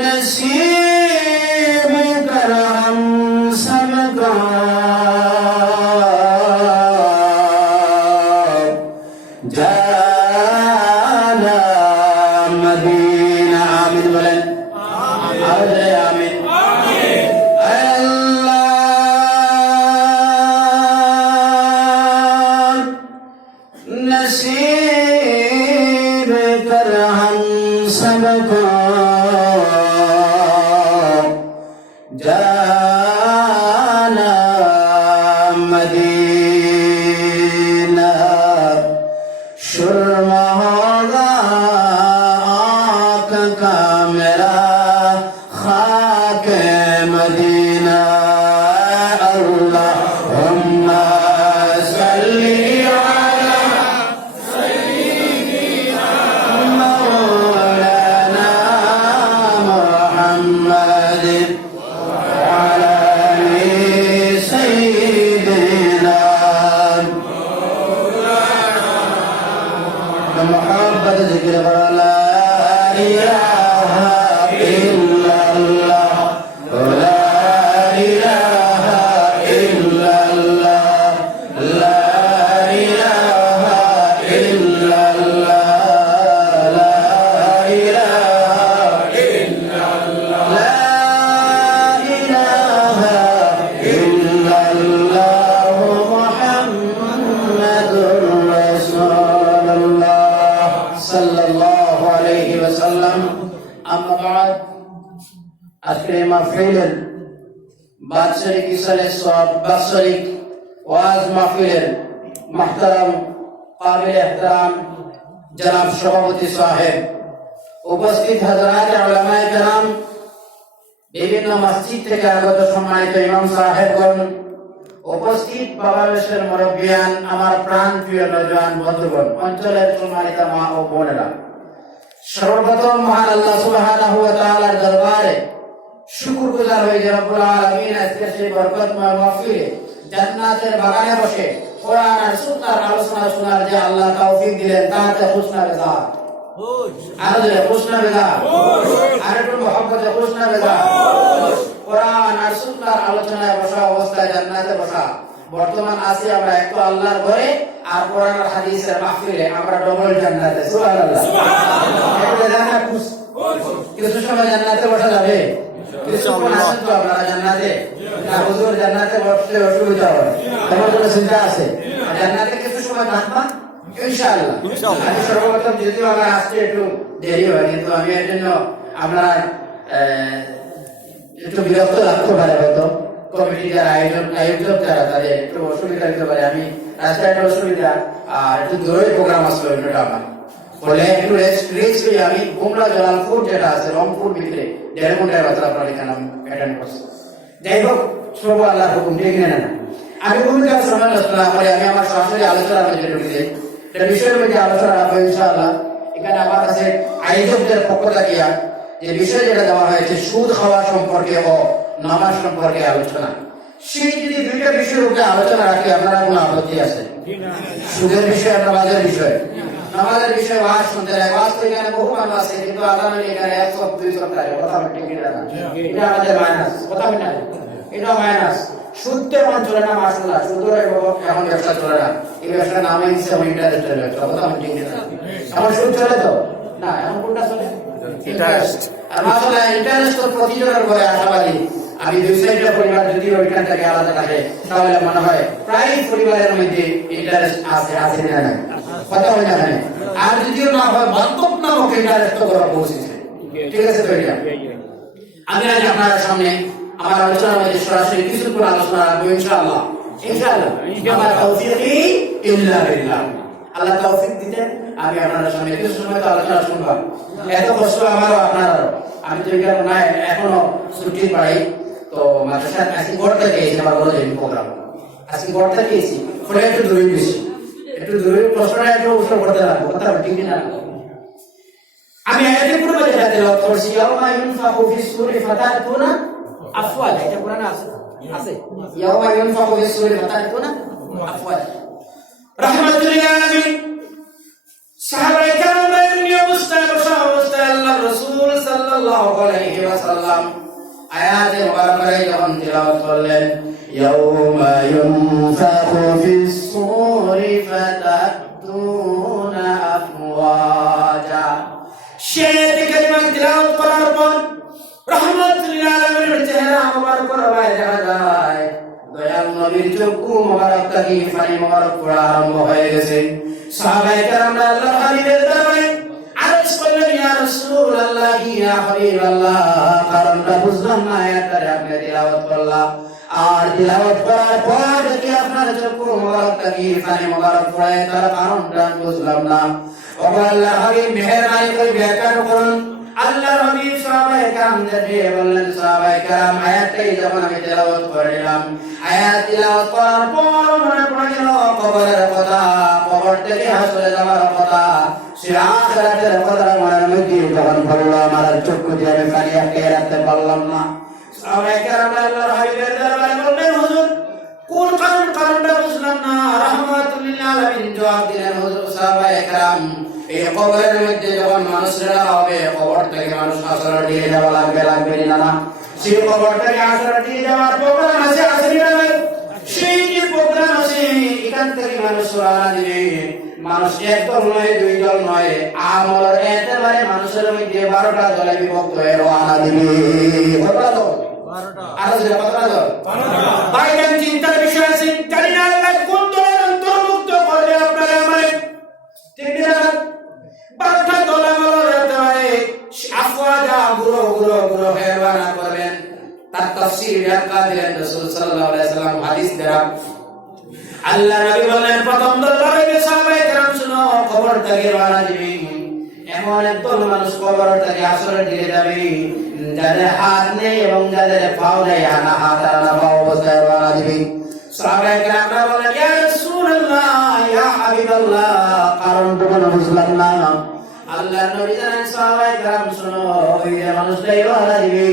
नसीब कर हम सबका जाना मदीना। आमीन बोलें। आमीन। अल्लाह नसीब कर हम सबको जाना मदीना। शुरमा होगा आँख का मेरा खाक मदीना। अल्लाहुम्मा सल्ली अला सय्यिदिना मौलाना मुहम्मद वअला आलि सय्यिदिना मोहब्बत जिक्र ला इलाहा इल्लल्लाह ला इलाहा इल्लल्लाह ला इलाहा इल्लल्लाह ला इलाहा इल्लल्लाह ला इलाहा इल्लल्लाह मुहम्मदुर रासूलुल्लाह सल्लल्लाहु अलैहि वसल्लम। अम्मा बाद আজকের এই মাহফিলের বাৎসরিক ইসালে সওয়াব বাৎসরিক ওয়াজ মাহফিলের মুহতারাম কাবিল ইহতারাম জনাব সভাপতি সাহেব, উপস্থিত হযরত উলামায়ে কেরাম, বিভিন্ন মসজিদ থেকে আগত সম্মানিত ইমাম সাহেবগণ, উপস্থিত বাংলাদেশের মুরব্বিয়ান, আমার প্রাণ প্রিয় নওজোয়ান বন্ধুগণ, অঞ্চলের সম্মানিত মা ও বোনেরা, সর্বপ্রথম মহান আল্লাহ সুবহানাহু ওয়া তাআলার দরবারে শুকরগুজার হয়ে যে রব্বুল আলামিন আজকের সেই বরকতময় মাহফিলে জান্নাতের বাগানে বসে কোরআন আর সুন্নাহর আলোচনা শোনার যে আল্লাহ তৌফিক দিলেন, তাতে খুশনা বেজা আর যে খুশনা বেজা আর একটু মহব্বতে খুশনা বেজা। কোরআন আর সুন্নাহর আলোচনায় বসা অবস্থায় জান্নাতে বসা। বর্তমান আছি আমরা একটু আল্লাহর ঘরে আর কোরআন আর হাদিসের মাহফিলে, আমরা ডবল জান্নাতে। সুবহানাল্লাহ। একটু জান্নাত কিছু সময় জান্নাতে বসা যাবে। আপনারা জান্নাতে না হুজুর জান্নাতে বসতে অসুবিধা হয়, তোমার কোনো চিন্তা আছে? জান্নাতে কিছু সময় থাকবা ইনশাআল্লাহ। আমি সর্বপ্রথম যদিও আমার আসতে একটু দেরি হয়, কিন্তু আমি এর জন্য আপনারা একটু বিরক্ত রাখতে পারে, হয়তো কমিটি যারা আয়োজক যারা তাদের একটু অসুবিধা হতে পারে। আমি রাস্তায় একটা অসুবিধা আর একটু দূরে প্রোগ্রাম আসলো ওইটা আমার বলে একটু রেস্ট হয়ে আমি বুমরা জালালপুর যেটা আছে রংপুর ভিতরে 1.5 ঘন্টার মাত্র আপনার এখানে অ্যাটেন্ড করছি। যাই হোক, সব আল্লাহর হুকুম, ঠিক না? আমি ভূমিকা সময় আলোচনা করে আমি আমার সরাসরি আলোচনার মধ্যে ঢুকে এটা বিষয়ের মধ্যে আলোচনা রাখবো ইনশাআল্লাহ। এখানে আমার কাছে আয়োজকদের পক্ষ থেকে যে বিষয় যেটা দেওয়া হয়েছে সুদ খাওয়া সম্পর্কে ও নামাজ সম্পর্কে আলোচনা, সেই যদি দুইটা বিষয়ের উপরে আলোচনা রাখি আপনারা কোনো আপত্তি আছে? সুদের বিষয় আর নামাজের বিষয়। নামাজের বিষয় ওয়াজ শুনতে লাগে, ওয়াজ তো এখানে বহু মানুষ আছে, কিন্তু আদান এখানে 100-200 টাকা কথা বলতে গেলে না, এটা আমাদের মাইনাস। কথা বলি না, এটা মাইনাস। সুদতে মন চলে না, মাশাআল্লাহ, সুদের এখন ব্যবসা চলে না। এই ব্যবসার নামে দিচ্ছে ইন্টারেস্টের ব্যবসা। কথা বলতে গেলে এখন সুদ চলে তো না, এখন কোনটা চলে? ইন্টারেস্ট। আর মাশাআল্লাহ ইন্টারেস্ট তো প্রতিজনের ঘরে আশাবাদী। আমি 2-4টা পরিবার যদি ওইখান থেকে আলাদা থাকে তাহলে মনে হয় প্রায় পরিবারের মধ্যে ইন্টারেস্ট আছে না নাই? কথা হয় না? আর যদিও না হয় বাস্তব নামক ইন্টারেস্ট করা পৌঁছেছে। ঠিক আছে? তো আমি আজ আপনার সামনে আমার আলোচনার মধ্যে সরাসরি কিছু করে আলোচনা রাখবো ইনশাআল্লাহ। ইনশাআল্লাহ আমার তৌফিক ইল্লা বিল্লাহ। আল্লাহ তৌফিক দিতেন আমি আপনার সামনে কিছু সময় তো আলোচনা শুনলাম। এত কষ্ট আমারও আপনারও। আমি তো এখানে না এখনো ছুটি পাই, তো মাদ্রাসার আজকে গড়টা গিয়েছি, আমার বড় যে প্রোগ্রাম আজকে গড়টা গিয়েছি, ফলে একটু দূরে বেশি, একটু দূরে প্রশ্নটা একটু উত্তর করতে লাগবো। কথা ঠিক না? আমি আয়াতের পূর্বে যেটা তেলাওয়াত করছি, ইয়াউমা ইউনফাখু ফিস সূরি ফাতাতুনা আফওয়াজ, এটা কোরআনে আছে আছে। ইয়াউমা ইউনফাখু ফিস সূরি ফাতাতুনা আফওয়াজ। রাহমাতুল লিল আলামিন। সাহাবায়ে কেরাম এমনি অবস্থায় বসা অবস্থায় আল্লাহর রাসূল সাল্লাল্লাহু আলাইহি ওয়াসাল্লাম আয়াতে মুবারকায় যখন তিলাওয়াত করলেন, ইয়াউমা ইউনফাখু ফিস সূরি ফাতাতুনা আফওয়াজা। সেই কালিমা তিলাওয়াত করার পর রহমাতুল আলামিনের চেহারা মুবারক রবায় দেখা যায়। দয়াল নবীর চক্ষু মুবারক থেকে পানি মুবারক পড়া আরম্ভ হয়ে গেছে। সাহাবায়ে কেরামরা আল্লাহর হাবিবের দরবারে আরজ করলেন, ইয়া রাসূলুল্লাহ, ইয়া হাবিবাল্লাহ, কারণটা বুঝলাম না, আয়াতটা আপনি তিলাওয়াত করলা, আর তিলাওয়াত করার পর দেখি আপনার চক্ষু মুবারক থেকে পানি মুবারক পড়ে, তার কারণটা বুঝলাম না। ও আল্লাহর হাবিব, মেহেরবানি করে ব্যাখ্যা করুন। আল্লাহর হাবিব সাহাবায়ে কেরামদেরকে বললেন, সাহাবায়ে কেরাম, আয়াতটাই যখন আমি তেলাওয়াত করলাম, আয়াত তেলাওয়াত করার পর মনে পড়ে গেল কবরের কথা, কবর থেকে হাসরে যাওয়ার কথা, সে আখিরাতের কথা মনের মধ্যে যখন পড়লো, আমার চক্ষু দিয়ে আমি পানি আটকে রাখতে পারলাম না। সাহাবায়ে কেরাম আল্লাহর হাবিবের দরবারে বললেন, হুজুর, কোন কারণটা বুঝলাম না। রাহমাতুল লিল আলামিন জবাব দিলেন, হুজুর, সাহাবায়ে কেরাম, এই কবরের মধ্যে যখন মানুষরা হবে, কবর থেকে মানুষ আসলে দিয়ে যাওয়া লাগবে না? সেই কবর থেকে আসলে দিয়ে যাওয়ার প্রোগ্রাম আছে না? সেই যে প্রোগ্রাম আছে, এখান থেকে মানুষ রওনা দিবে। মানুষ একদল নয়, দুই দল নয়, আমলের একেবারে মানুষের মধ্যে 12টা দলে বিভক্ত হয়ে রওনা দিবে। কতটা দল? 12টা দল। বাইরের চিন্তার বিষয় আছে, জানি না আল্লাহ কোন দলের অন্তর্ভুক্ত করবে আপনারা আমারে, ঠিক না? 12টা দল আমলের একেবারে আফওয়াজা, গুরু হয়ে রওনা করবেন। তার তাফসীর ব্যাখ্যা দিলেন রাসূল সাল্লাল্লাহু আলাইহি ওয়াসাল্লাম হাদিস দ্বারা। আল্লাহ নবী বলেন, প্রথম দল হবে সাহাবায়ে কেরাম, শুনো, কবর থেকে রওনা দিবে। এমন একদল মানুষ কবর থেকে আসরে দিয়ে যাবে যাদের হাত নেই এবং যাদের পাও নেই, না হাত আর না পা অবস্থায় রওনা দিবে। সাহাবায়ে কেরামরা বলেন, ইয়া রাসূলুল্লাহ, ইয়া হাবিবাল্লাহ, কারণটা কোনো বুঝলাম না। আল্লাহর নবী জানেন, সাহাবায়ে কেরাম, শুনো, ওই যে মানুষটাই রওনা দিবে,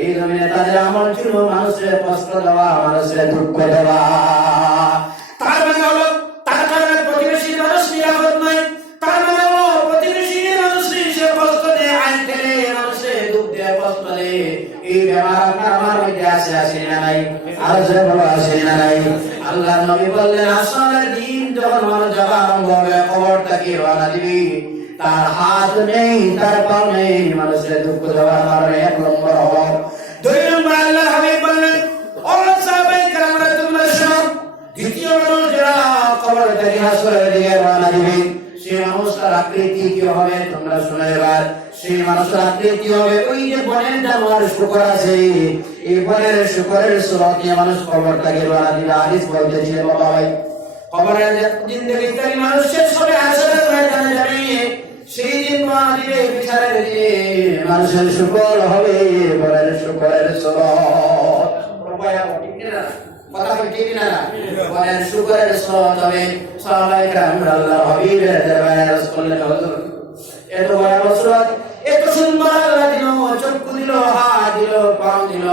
এই জমিনে তাদের আমল ছিল মানুষের কষ্ট দেওয়া, মানুষের দুঃখ দেওয়া। তার মানে হলো তার কারণে প্রতিবেশীর মানুষ নিরাপদ নয়, তার মানে হলো প্রতিবেশীর মানুষ সে কষ্ট দেয়, আইন খেলে মানুষের দুঃখ দেয়, কষ্ট দেয়। এই ব্যাপার আপনার আমার মধ্যে আসে না নাই? আর যে বলো আসে না নাই? আল্লাহর নবী বললেন, আসরের দিন যখন মানুষ যাওয়া আরম্ভ হবে, কবর থেকে রওনা দিবে, তার হাত নেই, তার পাও নেই, মানুষের দুঃখ দেওয়ার কারণে 1 নম্বর হলো। 2 নম্বর আল্লাহর হাবিব বললেন, ও সাহাবায়ে কেরামরা, তোমরা শোনো, দ্বিতীয় মানুষ যারা কবর থেকে হাসরের দিকে রওনা দিবে, সেই মানুষটার আকৃতি কি হবে তোমরা শুনে এবার। সেই মানুষটার আকৃতি হবে ওই যে বনের জানোয়ার শুকর আছে, এই বনের শুকরের সুরত নিয়ে মানুষ কবর থেকে রওনা দিবে। হাদিস বলতেছে, বাবা ভাই, কবরের জিন্দেগি মানুষ শেষ হবে, হাসরের ময়দানে যাবে, সেই দিন রওনা দিবে বিচারের দিনে, মানুষের শুকর হবে বনের শুকরের সুরত। কথা ঠিক না? বলেন, শুকরের সুরত হবে। সাহাবায়ে কেরাম আল্লাহর হাবিবের দরবারে আরজ করলেন, হুজুর, এত ভয়াবহ সুরত, এত সুন্দর আল্লাহ দিল, চক্ষু দিল, হাত দিল, পা দিল,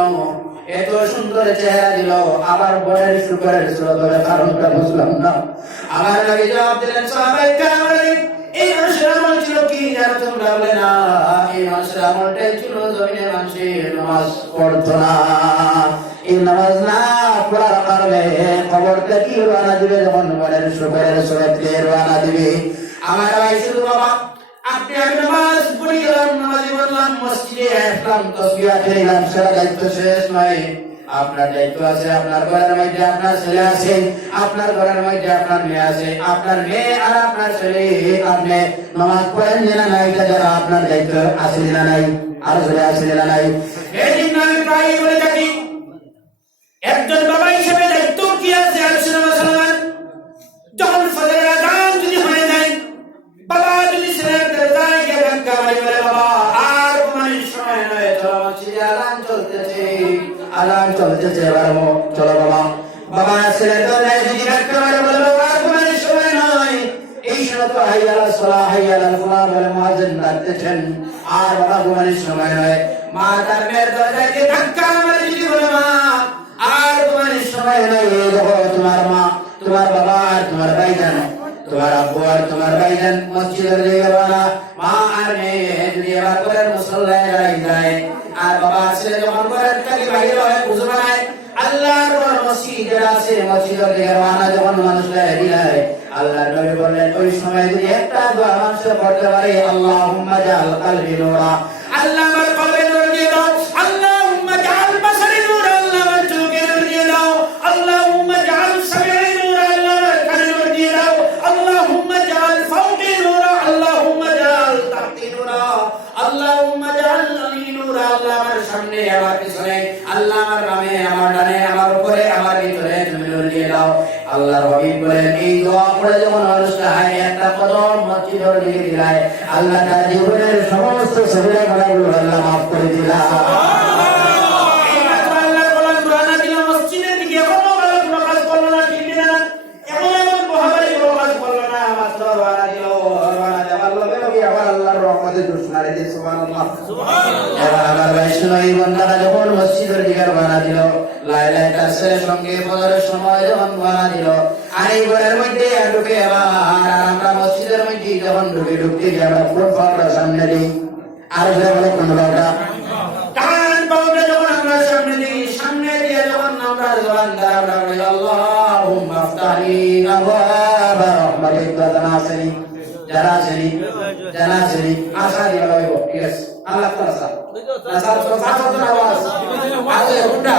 এত সুন্দর চেহারা দিল, আবার বনের শুকরের সুরত হবে, কারণটা বুঝলাম না। আমার নবী জবাব দিলেন, সাহাবায়ে কেরাম, এই মানুষের আমল ছিল কি জানো তোমরা? বলে না, এই মানুষের আমলটাই ছিল জমিনে মানুষের নামাজ পড়তো না। এই নামাজ না পড়ার কারণে কবর থেকে রওনা দিবে, যখন বনের শুকরের সুরত দিয়ে রওনা দিবে। আমার ভাই, শুধু বাবা, আপনি আমি নামাজ পড়ে গেলাম, নামাজে বললাম, মসজিদে আসলাম, তাসবিহ দিলাম, সেটা দায়িত্ব শেষ নয়। আপনার দায়িত্ব আছে, আপনার ঘরের মধ্যে আপনার ছেলে আছে, আপনার ঘরের মধ্যে আপনার মেয়ে আছে, আপনার মেয়ে আর আপনার ছেলে, আপনি নামাজ পড়েন না নাই, এটা যারা আপনার দায়িত্ব আছে না নাই? আর ছেলে আছে না নাই? এই দিন আমি প্রায় বলে থাকি, একজন বাবা হিসেবে দায়িত্ব কি আছে? আলোচনা মুসলমান, যখন ফজরের আযান যদি হয়ে যায়, বাবা যদি ছেলের দরজায় গিয়ে ধাক্কা মারি, বলে, বাবা আর ঘুমানোর সময় নয়, চলো মসজিদে আযান চলতেছে, এবার চলো বাবা। বাবা ছেলের দরজায় যদি ধাক্কা মারে, বলে, বাবা আর ঘুমানোর সময় নয়, এই সময় তো হাইয়া আলাস সালাহ, হাইয়া আলাল ফালাহ বলে মুয়াজ্জিন ডাকতেছেন, আর বাবা ঘুমানোর সময় নয়। মা তার মেয়ের দরজায় গিয়ে ধাক্কা মারে, যদি বলে, মা আর ঘুমানোর সময় নয়, দেখো তোমার মা, তোমার বাবা আর তোমার ভাই জানো, তোমার আব্বু আর তোমার ভাইজান মসজিদের দিকে রওনা, মা আর মেয়ে যদি এবার করে মুসল্লায় দাঁড়াই যায়, আর বাবা ছেলে যখন ঘরের থেকে বাইরে হয় বুঝে বানায়, আল্লাহর ঘর মসজিদ যেটা আছে মসজিদের দিকে রওনা যখন মানুষ যায়, আল্লাহর নবী বললেন ওই সময় যদি একটা দোয়া মানুষ পড়তে পারে, আল্লাহুম্মা জাআল কলবি নূরা, আল্লাহ আমার কলবে নূর দিয়ে দাও, আল্লাহুম্মা জাআল বাসারি নূরা, আল্লাহ আমার চোখে নূর দিয়ে দাও, আল্লাহুম্মা জাআল সামঈ নূরা, আল্লাহ আমার কানে নূর দিয়ে দাও, আল্লাহুম্মা জাআল ফাওকি নূরা, আল্লাহুম্মা জাআল তাহতি নূরা, আল্লাহুম্মা জাআল আলী নূরা, আল্লাহ আমার সামনে আমার পিছনে, আল্লাহ আমার বামে আমার ডানে আমার উপরে আমার ভিতরে তুমি নূর দিয়ে দাও। আল্লাহর হাবিব বলেন এই দোয়া পড়ে যখন মানুষ চায় একটা কদম মসজিদের দিকে দিলায়, আল্লাহ তার জীবনের সমস্ত সহিলা গুনাহগুলো আল্লাহ মাফ করে দিলা। এইমাত্র আল্লাহর কোরআন কোরআন দিল মসজিদের দিকে, এখনো ভালো কোনো কাজ করলো না, ঠিক না? এমন এমন মহাবারি কোনো কাজ করলো না, মাত্র রওনা দিল, রওনা দেওয়ার লগে লগে আবার আল্লাহর রহমতে দুশনারে দিয়ে সুবহানাল্লাহ সুবহানাল্লাহ। এবার আমার ভাই শুনো, এই বান্দাটা যখন মসজিদের দিকে রওনা দিল, লাইলায় তার ছেলের সঙ্গে ফজরের সময় যখন রওনা দিল, আর এই ঘরের মধ্যে ঢুকে আবার আমরা মসজিদের মধ্যে যখন ঢুকতে গিয়ে আমরা কোন পাওয়াটা সামনে দিই, আর বলে কোন পাওয়াটা ডান পাওয়াটা যখন আমরা সামনে দিই, সামনে দিয়ে যখন আমরা জবান দ্বারা আমরা বলি আল্লাহুম্মা আফতাহি আবওয়াব রাহমাতিক ওয়া তানাসিনি, জানাসিনি আশা দিয়ে বলবো, ঠিক আছে? আল্লাহ তাআলা নাসার সাফাতুন আওয়াজ আগে উঠা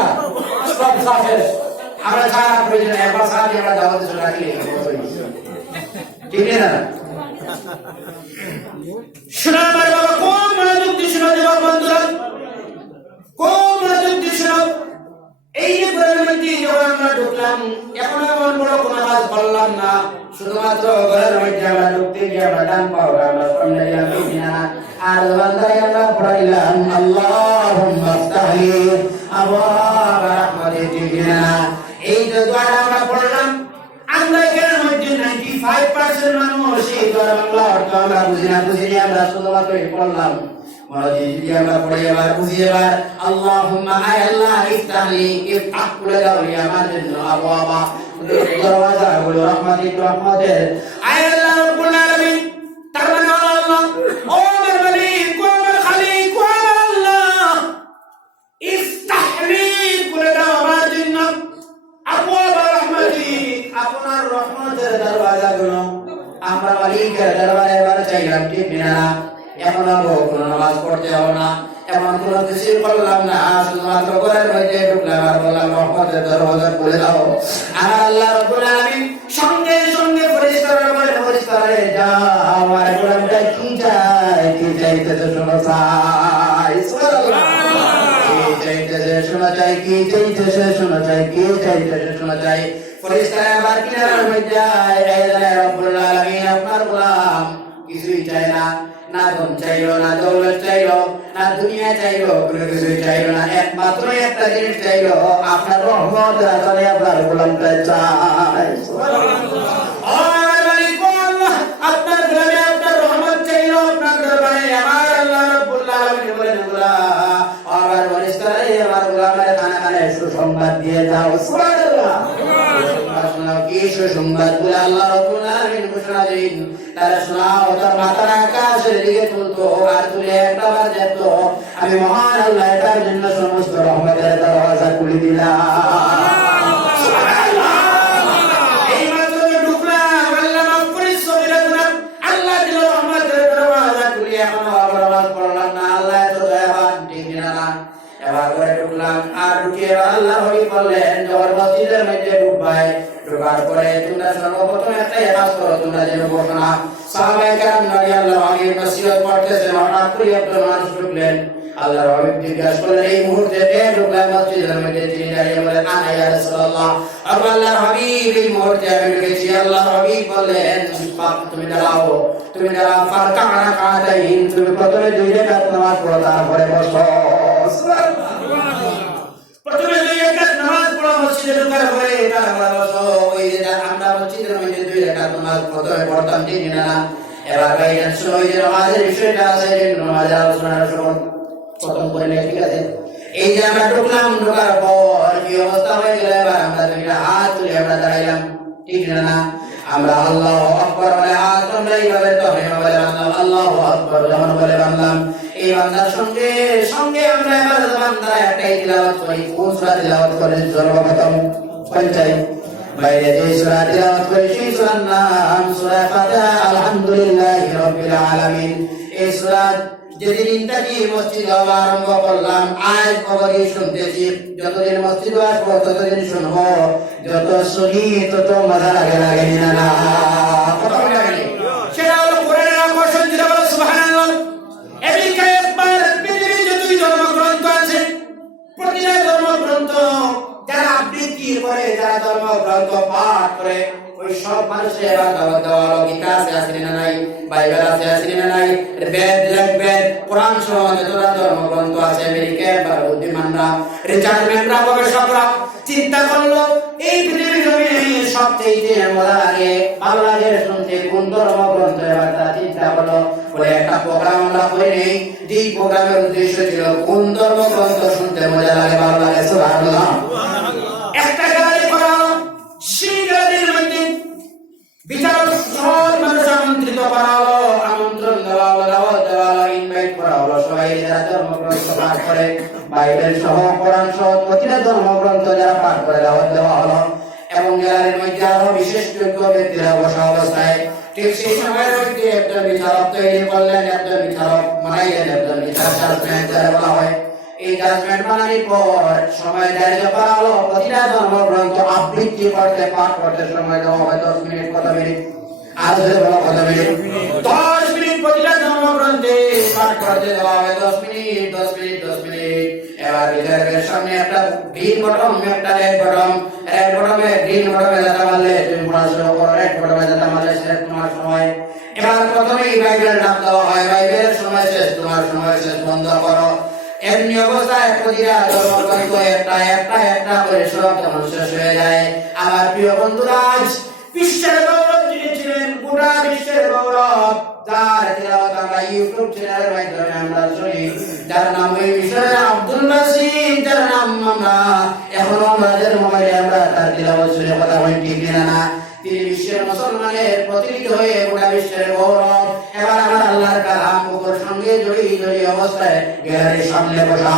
সব সাফের আমরা সারা প্রয়োজন একবার সারা দিয়ে আমরা দাওয়াত শুরু রাখি, ঠিক না? শোনা আমার বাবা, কোন মনোযোগ দিয়ে শোনা দেব বন্ধুরা, কোন মনোযোগ দিয়ে শোনা। এই যে ঘরের মধ্যে যখন আমরা ঢুকলাম, এখন এমন বড় কোনো কাজ করলাম না, শুধুমাত্র ঘরের মধ্যে আমরা ঢুকতে গিয়ে আমরা ডান পাওয়া আমরা সামনে দিলাম, ঠিক না? আর বান্দায় আমরা পড়াইলাম আল্লাহুম্মা আফতাহি আবওয়াব রাহমাতিক, ঠিক না? এই যে দোয়াটা আমরা পড়লাম, আমরা এখানের মধ্যে 95% মানুষ এই দোয়ার বাংলা অর্থ আমরা বুঝি আমরা শুধুমাত্র পড়লাম। যদি আমরা পড়ে এবার বুঝি, এবার আল্লাহুম্মা আয় আল্লাহ ইফতাহলি, ইফতাহ করে দাও আমার জন্য আবওয়াবা দরওয়াজাগুলো রাহমাতিক, রহমতের, আয় আল্লাহ রাব্বুল আলামিন। তার মানে আল্লাহ ও আমার মালিক, ও আমার খালিক, ও আমার আল্লাহ, ইফতাহলি করে দাও আমার জন্য আবওয়াবা রাহমাতিক, আপনার রহমতের দরওয়াজাগুলো। আমরা মালিকের দরবারে এবার চাইলাম, ঠিক না? এখন আবো কোনো নামাজ পড়তে হবে না, এমন কোনো কিছু করলাম না, শুধুমাত্র ঘরের মধ্যে ঢুকলাম আর বললাম রহমতের দরওয়াজা খুলে দাও। আর আল্লাহ রাব্বুল আলামিন সঙ্গে সঙ্গে ফেরেশতারা বলে, ফেরেশতারা যাও, আমার গোলামটা কি চাই, কি চাইতেছে শোনা চাই, সুবহানাল্লাহ, কি চাইতেছে শোনা চাই, কি চাইতেছে শোনা চাই, কি চাইতেছে শোনা চাই। ফেরেশতারা আবার কিনারার মধ্যে যায়, আল্লাহ রাব্বুল আলামিন আপনার গোলাম কিছুই চাই না, না ধন চাইলো, না দৌলত চাইলো, না দুনিয়া চাইলো, কোনো কিছুই চাইলো না, একমাত্র একটা জিনিস চাইলো, আপনার রহমত আসলে আপনার গোলামটা চাই। আপনার গোলামে আপনার রহমত চাইলো, আপনার দরবারে আমার আল্লাহ রাব্বুল আলামিন বলেন, আমার ফেরেশতারা আমার গোলামের কানে কানে সুসংবাদ দিয়ে দাও, সুবহানাল্লাহ। কি সুসংবাদ বলে আল্লাহ রাব্বুল আলামিন ঘোষণা দিন, তারা শোনাও, তার মাথার আকাশের দিকে তুলতো আর তুলে একবার যেত, আমি মহান আল্লাহ এটার জন্য সমস্ত রহমতের দরওয়াজা খুলে দিলাম। এই মাত্র ঢুকলাম, আল্লাহ মাফ করে সবিরা দিলাম, আল্লাহ দিল রহমতের দরওয়াজা খুলে, এখনো আবার আওয়াজ পড়লাম না, আল্লাহ এত দয়াবান, ঠিক না? এবার ঘরে ঢুকলাম, আর ঢুকে আল্লাহর হাবিব বললেন, যখন মসজিদের মধ্যে ঢুকবাই, ঢোকার পরে তোমরা সর্বপ্রথম একটা কাজ করো, তোমরা যেন বসো না। সাহাবায়ে কেরাম রাদিয়াল্লাহু আনহুম নসিহত করতেছেন, হঠাৎ করে একজন মানুষ ঢুকলেন, আল্লাহর হাবিব জিজ্ঞাসা করলেন, এই মুহূর্তে কে ঢুকলেন মসজিদের মধ্যে? তিনি দাঁড়িয়ে বলেন, আনা ইয়া রাসূলুল্লাহ, আল্লাহর হাবিব এই মুহূর্তে আমি ঢুকেছি। আল্লাহর হাবিব বললেন, তুমি দাঁড়াও, তুমি দাঁড়াও, ফারকা রাকাতাইন, তুমি প্রথমে 2 রাকাত নামাজ পড়ো, তারপরে বসো। প্রথমে 2 রাকাত নামাজ পড়ো মসজিদে ঢোকার পরে, তারপরে বসো। ওই যে আমরা মসজিদের মধ্যে 2 রাকাত নামাজ প্রথমে পড়তাম, ঠিক না? এবার ভাইজান শুনো, ওই যে নামাজের বিষয়টা আছে, নামাজের আলোচনাটা শুনুন প্রথম করে নিয়ে, ঠিক আছে? এই যে আমরা ঢুকলাম, ঢোকার পর কি অবস্থা হয়ে গেল, এবার আমরা 2টা হাত তুলে আমরা দাঁড়াইলাম, ঠিক না? আমরা আল্লাহু আকবার বলে হাত আমরা এইভাবে তহরিমা বলে বানলাম, আল্লাহু আকবার যখন বলে বানলাম, এই বান্দার সঙ্গে সঙ্গে আমরা এবার বান্দা একটাই তিলাওয়াত করি। কোন সূরা তিলাওয়াত করে? সর্বপ্রথম পঞ্চায় বাইরে যে সূরা তিলাওয়াত করি সেই সূরার নাম সূরা ফাতিহা, আলহামদুলিল্লাহি রাব্বিল আলামিন। এই সূরা যেদিন ইন্টাকি মসজিদ হওয়া আরম্ভ করলাম, আজ খবরই শুনতেছি, যতদিন মসজিদ আসবো ততদিন শুনবো, যত শুনি তত মজা লাগে, লাগে না? কত লাগে? সেটা হলো কোরআনের আকর্ষণ, যেটা বলো সুবহানাল্লাহ। আমেরিকায় একবার পৃথিবীর যতই ধর্মগ্রন্থ আছে, প্রতিটা ধর্মগ্রন্থ যারা আবৃত্তি করে, যারা ধর্মগ্রন্থ পাঠ করে, ওই সব মানুষের এবার দাওয়াত দেওয়া হলো। গীতা আছে না নাই? বাইবেল আছে না নাই? বেদ, কোরআন সহ যতটা ধর্মগ্রন্থ আছে, আমেরিকার বুদ্ধিমানরা, রিচার্ডম্যানরা, গবেষকরা চিন্তা করলো এই পৃথিবীর জমিনে সবচেয়ে মজা লাগে, ভালো লাগে শুনতে কোন ধর্মগ্রন্থ। এবার তারা চিন্তা করলো, বলে একটা প্রোগ্রাম আমরা করে নেই, যেই প্রোগ্রামের উদ্দেশ্য ছিল কোন ধর্মগ্রন্থ শুনতে মজা লাগে, ভালো লাগে। সুবহানাল্লাহ। একটা গাড়ি করা হলো, সেই গাড়ির মধ্যে বিচারক সব মানুষ আমন্ত্রিত করা হলো, আমন্ত্রণ দেওয়া হলো, দাওয়াত দেওয়া হলো, ইনভাইট করা হলো। সবাই যারা ধর্মগ্রন্থ পাঠ করে, বাইবেল সহ কোরআন সহ প্রতিটা ধর্মগ্রন্থ যারা পাঠ করে, দাওয়াত দেওয়া হলো। এবং গ্যালারির মধ্যে আরো বিশেষ যোগ্য ব্যক্তিরা বসা অবস্থায় ঠিক সেই সময়ের মধ্যে একজন বিচারক তৈরি করলেন, একজন বিচারক বানাইলেন, একজন বিচারক জাজমেন্ট যারা বলা হয়। এই জাজমেন্ট বানানোর পর সময় ধার্য করা হলো, প্রতিটা ধর্মগ্রন্থ আবৃত্তি করতে, পাঠ করতে সময় দেওয়া হয় 10 মিনিট। কত মিনিট? আর যদি বলো কত মিনিট? 10 মিনিট প্রতিটা ধর্মগ্রন্থে পাঠ করতে দেওয়া হয়। 10 মিনিট, 10 মিনিট, 10 মিনিট। এবার বিচারকের সামনে একটা গ্রিন বটম, একটা রেড বটম। রেড বটমে গ্রিন বটমে যেটা মারলে তুমি পড়াশোনা করো, রেড বটমে যেটা মারলে শেষ তোমার সময়। এবার প্রথমেই বাইবেলের নাম দেওয়া হয়, বাইবেলের সময় শেষ, তোমার সময় শেষ, বন্ধ করো। এমনি অবস্থায় প্রতিটা ধর্মগ্রন্থ একটা করে সব তখন শেষ হয়ে যায়। আমার প্রিয় বন্ধুরা, আজ বিশ্বের গৌরব যিনি ছিলেন, গোটা বিশ্বের গৌরব, যার তিলাওয়াত আমরা ইউটিউব চ্যানেলের মাধ্যমে আমরা শুনি, যার নাম ওই মিশরের আব্দুল বাসিত, যার নাম আমরা এখনো আমাদের মোবাইলে আমরা তার তিলাওয়াত শুনে কথা বলি, ঠিক না? তিনি বিশ্বের মুসলমানের প্রতিনিধি হয়ে গোটা বিশ্বের গৌরব। এবার আমার আল্লাহর কালাম বুকের সঙ্গে জড়িয়ে অবস্থায় গ্যালারির সামনে বসা।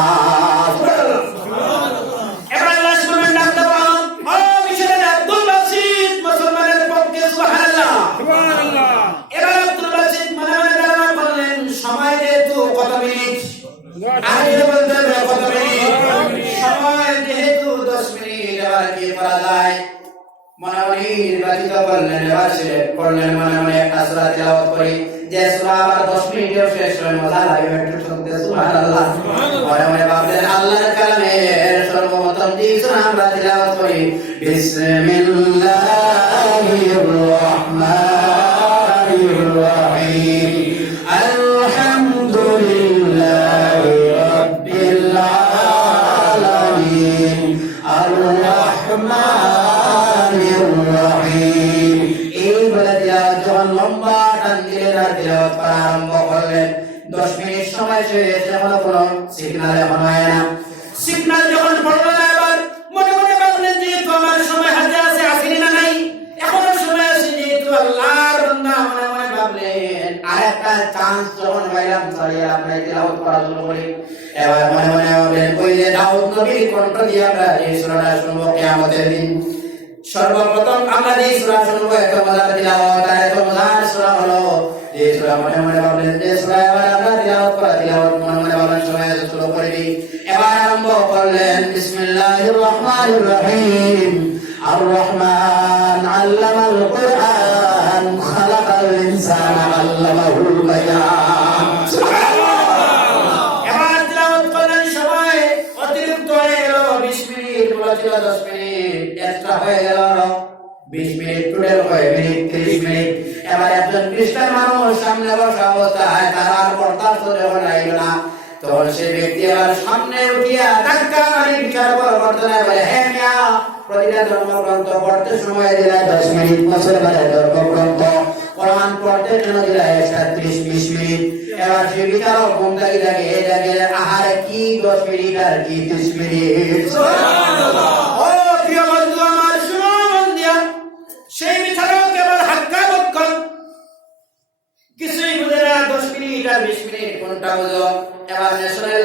এবার আল্লাহ সুবহানাহু নাম দেওয়া, ও মিশরের আব্দুল বাসিত মুসলমানের পক্ষে সুবহানাল্লাহ, সুবহানাল্লাহ। এবার আব্দুল বাসিত মনে মনে ধারণা করলেন, সময় যেহেতু কত মিনিট, আগে বলতে হবে কত মিনিট, সময় যেহেতু 10 মিনিট, এবার কি করা যায়? মনে মনে নির্বাচিত করলেন, এবার সিলেক্ট করলেন, মনে মনে একটা সূরা তিলাওয়াত করি, যে সূরা আবার 10 মিনিটেও শেষ হয়, মজা লাগবে একটু শুনতে। সুবহানাল্লাহ। মনে মনে ভাবলেন, আল্লাহর কালামের সর্বপ্রথম যে সূরা আমরা তিলাওয়াত করি, বিসমিল্লাহির রহমানির রহিম, আলহামদুলিল্লাহি রাব্বিল আলামিন, আর রহমানির রহিম। এই বলে তিলাওয়াত যখন লম্বা টান দিলেন আর তিলাওয়াত করা আরম্ভ করলেন, 10 মিনিট সময় শেষ, এখনো কোনো সিগন্যাল এখন হয় না। সিগন্যাল যখন পড়লো না, এবার মনে মনে ভাবলেন, যেহেতু আমার সময় হাতে আছে, আসেনি না নাই, এখনো সময় আছে, যেহেতু আল্লাহর বান্দা, মনে মনে ভাবলেন আর একটা চান্স যখন পাইলাম, ছাড়িয়ে আমরা তিলাওয়াত করা শুরু করি। এবার মনে মনে ভাবলেন, ওই যে দাউদ নবীর কণ্ঠ দিয়ে আমরা এই সূরাটা শুনবো কিয়ামতের দিন। সর্বপ্রথম আমরা যে সূরা শুনবো, এত মজার তিলাওয়াত, এত মজার সূরা হলো যে সূরা, মনে মনে ভাবলেন যে সূরা এবার আমরা তিলাওয়াত করা, তিলাওয়াত মনে মনে ভাবলেন সময় শুরু করে দিই। এবার আরম্ভ করলেন, বিসমিল্লাহির রহমানির রহিম, আর রহমান আল্লামাল কুরআন, খালাকাল ইনসানা আল্লামাহুল বায়ান। এবার তিলাওয়াত করলেন, সময় অতিরিক্ত হয়ে গেল, 20 মিনিট বলেছিল, 10 মিনিট এক্সট্রা হয়ে গেল, 20 মিনিট টোটাল হয়ে মিনিট 30 মিনিট। এবার একজন খ্রিস্টান মানুষ সামনে বসা অবস্থায়, তার আর বরদাস্ত যখন লাগল না, তখন সে ব্যক্তি আবার সামনে উঠিয়া ধাক্কা মারি বিচার করতে না, বলে, হ্যাঁ মিয়া, প্রতিটা ধর্মগ্রন্থ পড়তে সময় দিলে 10 মিনিট, মুসলমানের ধর্মগ্রন্থ কোরআন পড়তে জন্য দিলে 30-20 মিনিট। এবার সে বিচারক ঘুমটাকে দেখে, আহারে কি 10 মিনিট আর কি 30 মিনিট। ও প্রিয় বন্ধু আমার, শুনুন দিয়া, সেই বিচারক এবার কিছুই বুঝে না, 10 মিনিট আর 20 মিনিট কোনটা বুঝো। এবার ন্যাশনাল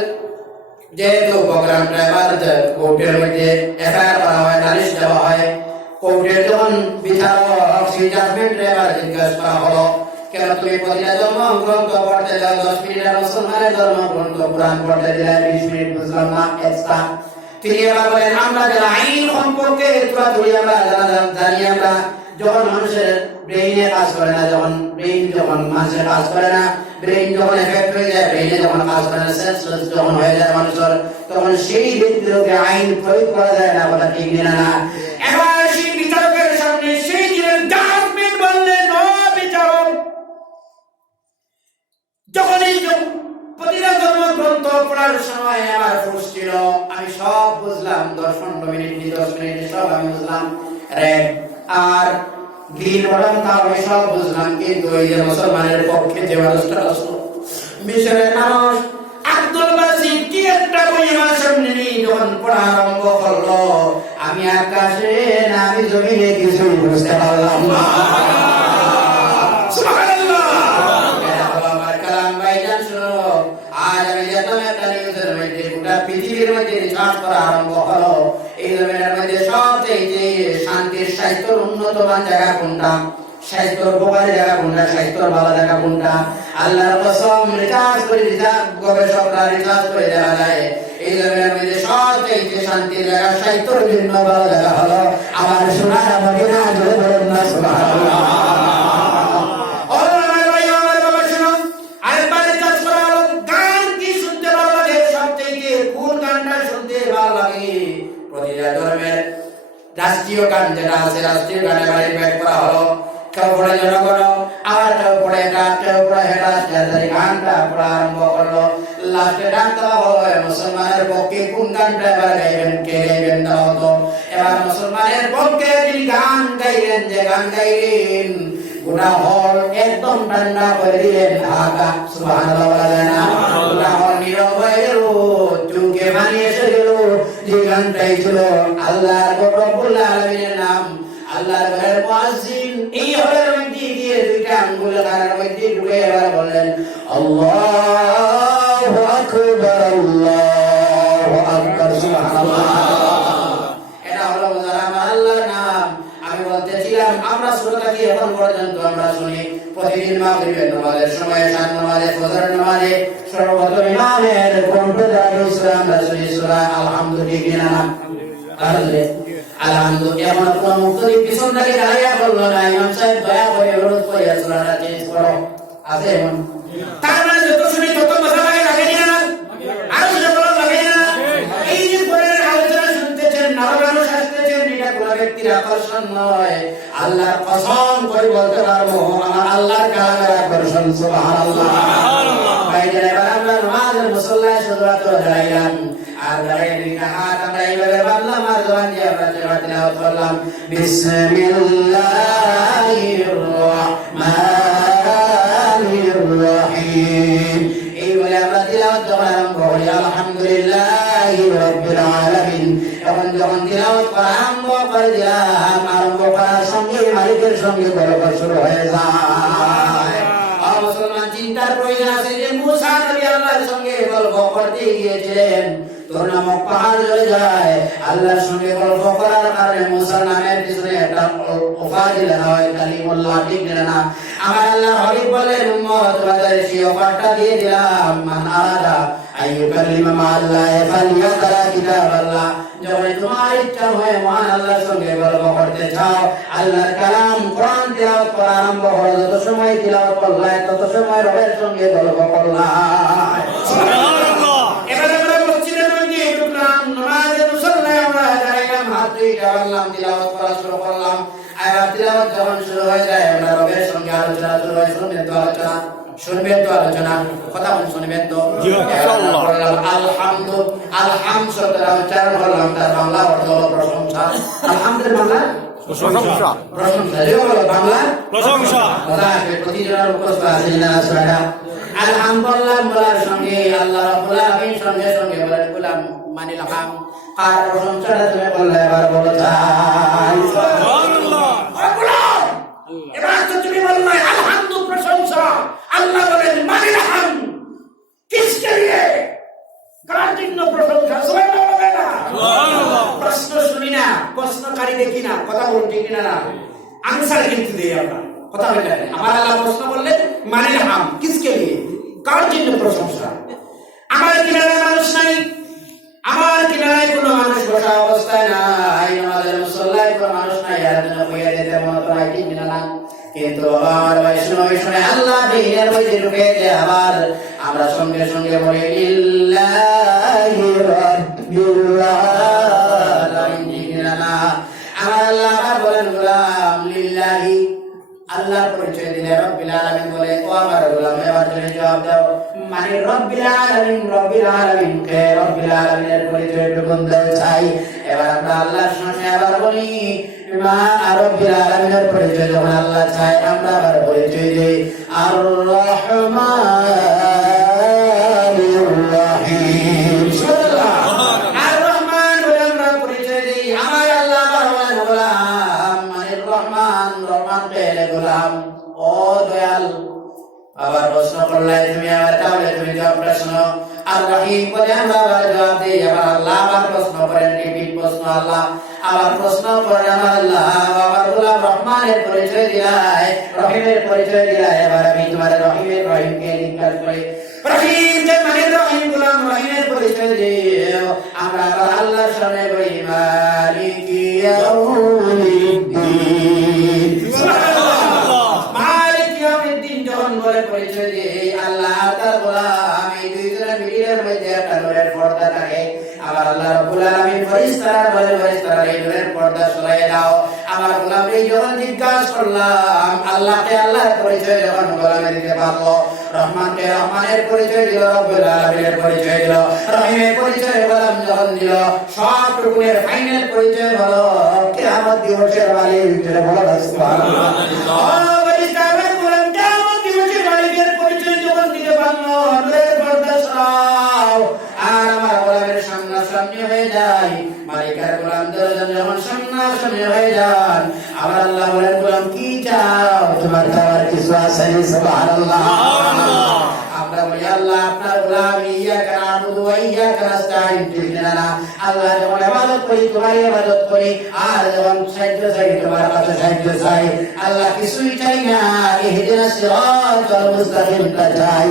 যেহেতু প্রোগ্রামটা এবার কোর্টের মধ্যে এফআইআর করা হয়, নালিশ দেওয়া হয়, কোর্টের যখন বিচারক সেই জাজমেন্টে এবার জিজ্ঞাসা করা হলো, কেন তুমি প্রতিটা ধর্মগ্রন্থ পড়তে যাও, 10 মিনিট আর মুসলমানের ধর্মগ্রন্থ কোরআন পড়তে দিলে 20 মিনিট বুঝলাম না এক্সট্রা। তিনি এবার বলেন, আমরা যারা আইন সম্পর্কে তুলাতুলি আমরা জানি, আমরা যখন মানুষের ব্রেইনে কাজ করে না, যখন মানুষের কাজ করে না, ব্রেইন যখন এফেক্ট হয়ে যায়, ব্রেইনে যখন কাজ করে না, সেন্সলেস যখন হয়ে যায় মানুষের, তখন সেই ব্যক্তিকে আইন প্রয়োগ করা যায় না, কথা ঠিক না না। এবার সেই বিচারকের সামনে সেই দিনের জাজমেন্ট বললেন, ও বিচারক, যখন এই প্রতিটা ধর্মগ্রন্থ পড়ার সময় আমার ফুসছিল, আমি সব বুঝলাম, 10-15 মিনিট 10 মিনিট সব আমি বুঝলাম, আর গ্রিন বললাম তাও আমি সব বুঝলাম, কিন্তু ওই যে মুসলমানের পক্ষে যে মানুষটা আসলো, মিশরের মানুষ আব্দুল বাসিত কি একটা বই আমার সামনে নিয়ে যখন পড়া আরম্ভ করলো, আমি আকাশে না আমি জমিনে কিছুই বুঝতে পারলাম না। পৃথিবীর মধ্যে রিসার্চ করা আরম্ভ হলো, এই জমিনের মধ্যে সবচেয়ে শান্তির স্বাস্থ্যের উন্নতমান জায়গা কোনটা, স্বাস্থ্যের উপকারী জায়গা কোনটা, স্বাস্থ্যের ভালো জায়গা কোনটা, আল্লাহর কসম গবেষকরা রিসার্চ করে দেখা যায় এই জমিনের মধ্যে সবচেয়ে শান্তির জায়গা, স্বাস্থ্যের জন্য ভালো জায়গা হলো আমার সোনার মদিনা। জোরে বলেন না সুবহানাল্লাহ। রাষ্ট্রীয় গান যেটা আছে, রাষ্ট্রীয় গানে বাড়ি ব্যাগ করা হলো, কেউ পড়ে জনগণ, আবার কেউ পড়ে এটা, কেউ পড়ে হেটা, গানটা পড়া আরম্ভ করলো। লাস্টে ডাক দেওয়া হলো, মুসলমানের পক্ষে কোন গানটা এবার গাইবেন, কে গাইবেন দেওয়া হতো। এবার মুসলমানের পক্ষে তিনি গান গাইলেন, যে গান গাইলেন গোটা হল একদম ঠান্ডা করে দিলেন, ঢাকা। সুবহানাল্লাহ বলা যায় না? গোটা হল নীরব হয়ে গেল, চুকে পানি এসে গেল। যে গানটাই ছিল আল্লাহর রব্বুল আলামিনের নাম, আল্লাহর ঘরের মুয়াজ্জিন এই হলের মধ্যে গিয়ে দুইটা আঙ্গুল কানের মধ্যে ঢুকে এবার বললেন, আল্লাহু আকবার, আল্লাহু আকবার, সুবহানাল্লাহ। এটা হলো আল্লাহর নাম। আমি বলতেছিলাম, আমরা ছোট থাকি এখন পর্যন্ত আমরা শুনি প্রতিদিন মাগরিবের নামাজের সময়, শান নামাজে, ফজরের নামাজে সর্বপ্রথম ইমামের কণ্ঠ দ্বারা ইসলাম রাসূল সূরা আলহামদুলিল্লাহ, আলহামদুলিল্লাহ। এমন কোন মুক্তি পিছন থেকে দাঁড়িয়ে বললো না, ইমাম সাহেব দয়া করে অনুরোধ করে সূরাটা চেঞ্জ করো, আছে এমন? তার মানে যত শুনি তত মাথা লাগে না, আরো যত লাগে না। এই যে কোরআনের আলোচনা শুনতেছেন, নরমানুষ আসতেছেন, এটা কোন ব্যক্তির আকর্ষণ নয়, আল্লাহর কসম করে বলতে পারবো আমার আল্লাহর কালামের আকর্ষণ। সুবহানাল্লাহ। ভাইজান, এবার আমরা নামাজের মুসল্লায় শুরুয়াত দাঁড়াইলাম, আর দাঁড়িয়ে হাত আমরা এইভাবে বাঁধলাম, আর জবান দিয়ে আমরা তিলাওয়াত করলাম, বিসমিল্লাহির রহমানির রহিম। এই বলে আমরা তিলাওয়াত যখন আরম্ভ করি, আলহামদুলিল্লাহি রাব্বিল আলামিন। যখন তিলাওয়াত করা আরম্ভ করে দিলাম, আরম্ভ করার সঙ্গে মালিকের সঙ্গে গল্প শুরু হয়ে যায়। মুসলমান চিন্তার প্রয়োজন আছে যে মুসা নবী আল্লাহর সঙ্গে গল্প করতে গিয়েছিলেন, তোর নামক পাহাড় জ্বলে যায়। আল্লাহর সঙ্গে গল্প করার কারণে মুসা নামের পিছনে একটা উপাধি লেখা হয়, কালিমুল্লাহ, ঠিক না? আমার আল্লাহ হাবিব বলেন, উম্মত তোমাদের সেই অফারটা দিয়ে দিলাম, মান আরাদা আইয়ুকাল্লিমা মা আল্লাহ ফালিয়াকরা কিতাবাল্লাহ। যখন তোমার ইচ্ছা হয় মহান আল্লাহর সঙ্গে গল্প করতে চাও, আল্লাহর কালাম কোরআন তিলাওয়াত করা আরম্ভ করো, যত সময় তিলাওয়াত করলে তত সময় রবের সঙ্গে গল্প করলা। সুবহানাল্লাহ। এবারে আমরা মসজিদের মধ্যে ঢুকলাম, নামাজের মুসল্লায় আমরা দাঁড়াইলাম, হাত দুইটা বাঁধলাম, তিলাওয়াত করা শুরু করলাম। আর তিলাওয়াত যখন শুরু হয়ে যায়, আমরা রবের সঙ্গে আলোচনা শুরু হয়। শুনবেন তো আলোচনা, কথা বল, শুনবেন তো? আলহামদু, আলহাম শব্দটা উচ্চারণ করলাম, তার বাংলা অর্থ হলো প্রশংসা। আলহামদুলিল্লাহ বাংলা প্রশংসা, প্রশংসা বাংলা প্রশংসা। প্রতিজনের মুখস্থ আছে না সূরাটা? আলহামদুলিল্লাহ বলার সঙ্গে আল্লাহ রাব্বুল আলামিন সঙ্গে সঙ্গে বলেন, গোলাম মানিল হাম, আর প্রশংসাটা তুমি বললে এবার বলো যাই সুবহানাল্লাহ। গোলাম এবার তো তুমি বললে আলহামদুলিল্লাহ প্রশংসা, দাঁড়িয়ে কার জন্য প্রশংসা? সুবহানাল্লাহ। প্রশ্ন শুনি না, প্রশ্নকারী দেখি না, কথা বলুন ঠিক না? আনসার কিন্তু দেই আমরা, কথা বলে আমার আল্লাহ প্রশ্ন করলেন মানে হাম কিসকে নিয়ে, কার জন্য প্রশংসা? আমার কিনারায় মানুষ নাই, আমার কিনারায় কোনো মানুষ বসা অবস্থায় নাই, আমাদের মুসল্লায় কোনো মানুষ নাই, আর জন্য বইয়া দিতে মনে তো নাই ঠিক না? কিন্তু আমার ভাই শুনে আল্লাহ দিনের মধ্যে ঢুকে যে আবার আমরা সঙ্গে সঙ্গে বলি লিল্লাহি রাব্বিল আলামিন। আমার আল্লাহ আবার বলেন গোলাম লিল্লাহি, আল্লাহর পরিচয় দিলে রব্বিল আলামিন বলে ও আমার গোলাম এবার তুমি জবাব দাও মানে রব্বিল আলামিন কে? রব্বিল আলামিনের পরিচয় টুকুন দাও চাই। এবার আমরা আল্লাহর সামনে আবার বলি মা রব্বিল আলামিনের পরিচয় যখন আল্লাহ চাই আমরা আবার পরিচয় দেই আর রহমানির রহিম। আর রহমান বলে আমরা পরিচয় দেই। আমার আল্লাহ আবার বলেন গোলাম মানে রহমান, রহমান কে গোলাম ও দয়াল। আবার প্রশ্ন করলে তুমি আবার তাহলে তুমি জবাবটা শোনো আর রহিম বলে আমরা আবার জবাব দিই। আবার আল্লাহ আবার প্রশ্ন করেন রিপিট প্রশ্ন, আল্লাহ আবার প্রশ্ন করেন আমার আল্লাহ আবার গোলাম রহমানের পরিচয় দিলাই, রহিমের পরিচয় দিলাই। এবার আমি তোমার রহিমের রহিমকে জিজ্ঞাসা করি রহিম কে মানে রহিম গোলাম রহিমের পরিচয় দিও। আমরা আবার আল্লাহর সামনে বলি মালিকি ইয়াউমিদ্দিন। বলে পরিচয় দিয়ে আল্লাহ তার গোলাম এই দুইজনের মিডিলের মধ্যে একটা নূরের পর্দা থাকে। আমার আল্লাহ রাব্বুল আলামিন ফেরেশতারা বলে ফেরেশতারা এই নূরের পর্দা সরাইয়ে দাও। আমার গোলামকে যখন জিজ্ঞাসা করলাম আল্লাহকে আল্লাহর পরিচয় যখন গোলামে দিতে পারলো, রহমানকে রহমানের পরিচয় দিল, রব্বুল আলামিনের পরিচয় দিল, রহিমের পরিচয় গোলাম যখন দিল, সব টুকুনের ফাইনাল পরিচয় হলো কিয়ামত দিবসের মালিক। যেটা বলা সুবহানাল্লাহ। আর আমার গোলামের সামনাসামনি হয়ে যায়, মালিকের গোলাম দশজন যখন সামনাসামনি হয়ে যান আমার আল্লাহ বলেন গোলাম কি চাও, তোমার চাওয়ার কিছু আছে? সুবহানাল্লাহ। আমরা বলি আল্লাহ আপনার গোলাম ইয়াকা নাবুদু ওয়া ইয়াকা নাস্তাইন ঠিক না? আল্লাহ যখন ইবাদত করি তোমার ইবাদত করি, আর যখন সাহায্য চাই তোমার কাছে সাহায্য চাই। আল্লাহ কিছুই চাই না, ইহদিনাস সিরাতাল মুস্তাকিমটা চাই।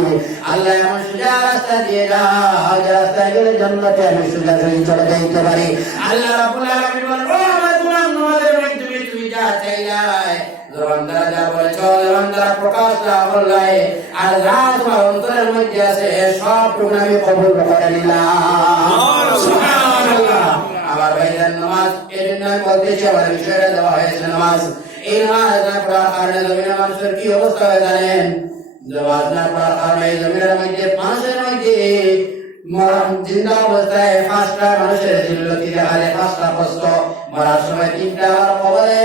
আল্লাহ এমন সোজা রাস্তা দিয়ে দাও যে রাস্তায় গেলে জান্নাতে আমি সোজা চলে যাইতে পারি। আল্লাহ রাব্বুল আলামিন বলেন ও আমার গোলাম তোমাদের মাধ্যমে তুমি যা চাইলাই জবান দ্বারা যা বলেছ, জবান দ্বারা প্রকাশ যা বললাই, আর যা তোমার অন্তরের মধ্যে আছে সবটুকু আমি কবুল করে নিলাম। সুবহানাল্লাহ। আমার ভাইজান নামাজ এই জন্য বলতেছি আমার বিষয়টা দেওয়া হয়েছে নামাজ। এই নামাজ না পড়ার কারণে জমিনের মানুষের কি অবস্থা হয় জানেন? নামাজ না পড়ার কারণে জমিনের মধ্যে মানুষের মধ্যে জিন্দা অবস্থায় 5টা মানুষের জিল্লতি দেখা যায়, 5টা কষ্ট। মরার সময় 3টা, আর কবরে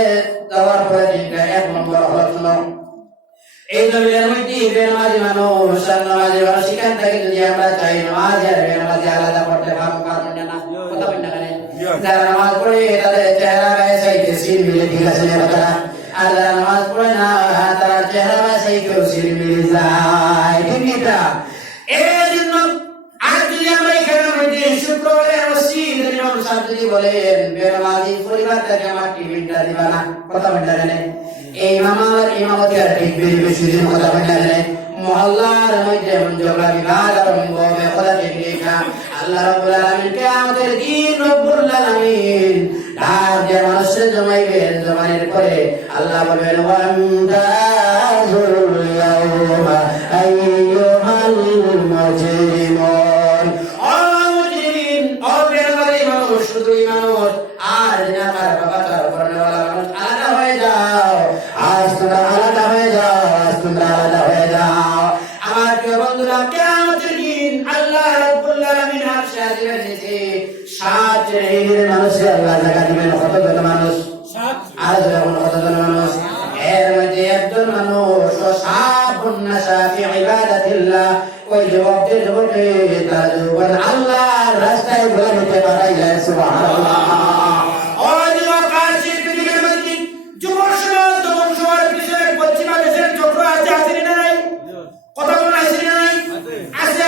যাওয়ার পরে 3টা। 1 নম্বর হলো শুনো এই জমিনের মধ্যে বেনামাজি মানুষ আর নামাজি মানুষ সেখান থেকে যদি আমরা চাই নামাজ আর বেনামাজি আলাদা করতে পারবো পারবেন না? কথা বলেন না কেন? যারা নামাজ পড়ে তাদের চেহারা গায়ে চাইতে সিল মিলে ঠিক আছে না? আর যারা নামাজ পড়ে না তারা চেহারা গায়ে চাইতেও সিল মিলে যায়, ঠিক না? এই জন্য আর যদি আমরা এখানে মধ্যে শুক্রবারের মসজিদ ইমাম সাহেব যদি বলেন বেনামাজি পরিবার থেকে আমার টিফিনটা দিবা না, কথা বলেন না কেন? এই মামার ইমামতি আর ঠিক বেশি দিন কথা বলেন না কেন? মহল্লার মধ্যে এমন ঝগড়া বিবাদ আরম্ভ হবে, কথা ঠিক না? আল্লাহ রাব্বুল আলামিন কিয়ামতের দিন রব্বুল আলামিন ডাক দিয়ে মানুষের জমাইবেন, জমায়ের করে আল্লাহ বলবেন ওয়ান্তাজুল ইয়াউমা আইয়ুহাল মুজরিমুন। ও মুজরিম, ও বেনামাজি মানুষ, শুধু মানুষ আর জিনাকার বাবাকার করনেওয়ালা মানুষ আলাদা হয়ে যাও। আজ তোমরা আলাদা হয়ে যাও, আজ তোমরা আলাদা হয়ে যাও। আমার প্রিয় বন্ধুরা, কিয়ামতের দিন আল্লাহ রাব্বুল আলামিন আরশে আজিমের নিচে 7 শ্রেণীর মানুষকে আল্লাহ জায়গা দিবেন। কতজন মানুষ? 7। আর যখন কতজন মানুষ? এর মধ্যে একজন মানুষ শাবুন্নাসা ফি ইবাদাতিল্লাহ, ওই যুবকদের যুবকে তার যুবক আল্লাহর রাস্তায় গোলামিতে বাড়াই যায়। সুবহানাল্লাহ। ও যুবক আছে পৃথিবীর মধ্যে যুবক সমাজ পিছনে পশ্চিমা দেশের চক্র আছে, আছে না নাই? কথা বলা আছে না নাই? আছে।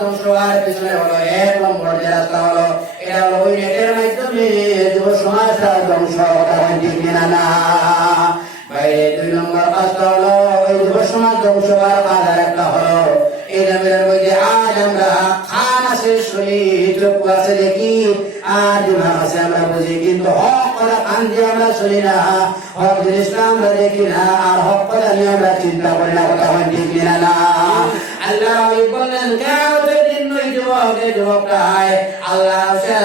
ধ্বংস হওয়ার পিছনে হলো 1 নম্বর যে রাস্তা হলো এটা হলো ওই নেটের মাধ্যমে যুব সমাজটা ধ্বংস করা ঠিক না বাইরে 2 নম্বর কাজটা হলো ওই যুব সমাজ ধ্বংস হওয়ার কাজ একটা হলো এই নামের মধ্যে আজ আমরা খান আছে শুনি চক্ষু আছে দেখি আর দিমাগ আছে আমরা বুঝি কিন্তু হক কথা কান দিয়ে আমরা শুনি না হক জিনিসটা আমরা দেখি না আর হক কথা নিয়ে আমরা চিন্তা করি না কথা হয় ঠিক না আল্লাহ বললেন কিয়ামতের দিন ওই যুবকটা আল্লাহ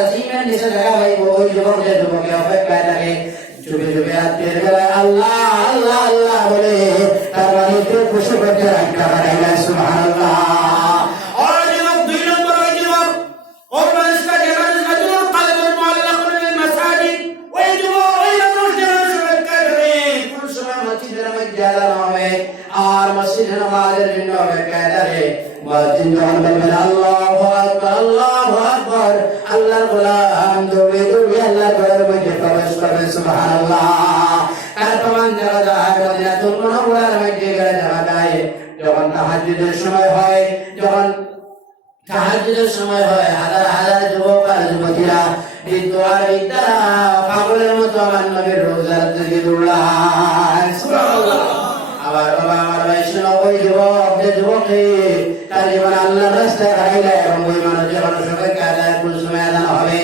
জিমের নিচে দেখা পাইব ওই যুবকের অপেক্ষায় থাকে চুপে চুপে রাত্রের বেলায় আল্লাহ আল্লাহ আল্লাহ বলে তার বাড়িতে খুশি করতে রাখতে পারে না সুবহানাল্লাহ আর মসজিদের নামাজের জন্য অপেক্ষায় থাকে মুয়াজ্জিন যখন বলবেন আল্লাহু আকবার আল্লাহু আকবার আল্লাহর গোলাম দৌড়ে দৌড়ে আল্লাহর ঘরের মধ্যে প্রবেশ করবে সুবহানাল্লাহ তার প্রমাণ দেওয়া যায় মদিনাতুল মুনাওয়ারার মধ্যে গেলে দেখা যায় যখন তাহাজ্জুদের সময় হয় হাজার হাজার যুবক আর যুবতীরা বৃদ্ধ আর বৃদ্ধারা পাগলের মতো আমার নবীর রোজার দিকে দৌড়ায় সুবহানাল্লাহ আবার বাবা আমার ভাই শোনো ওই যুবকে তার জীবন আল্লাহর রাস্তায় হারাইলে এবং ওই মানুষ যখন সবাইকে আদায় কোন সময় আদান হবে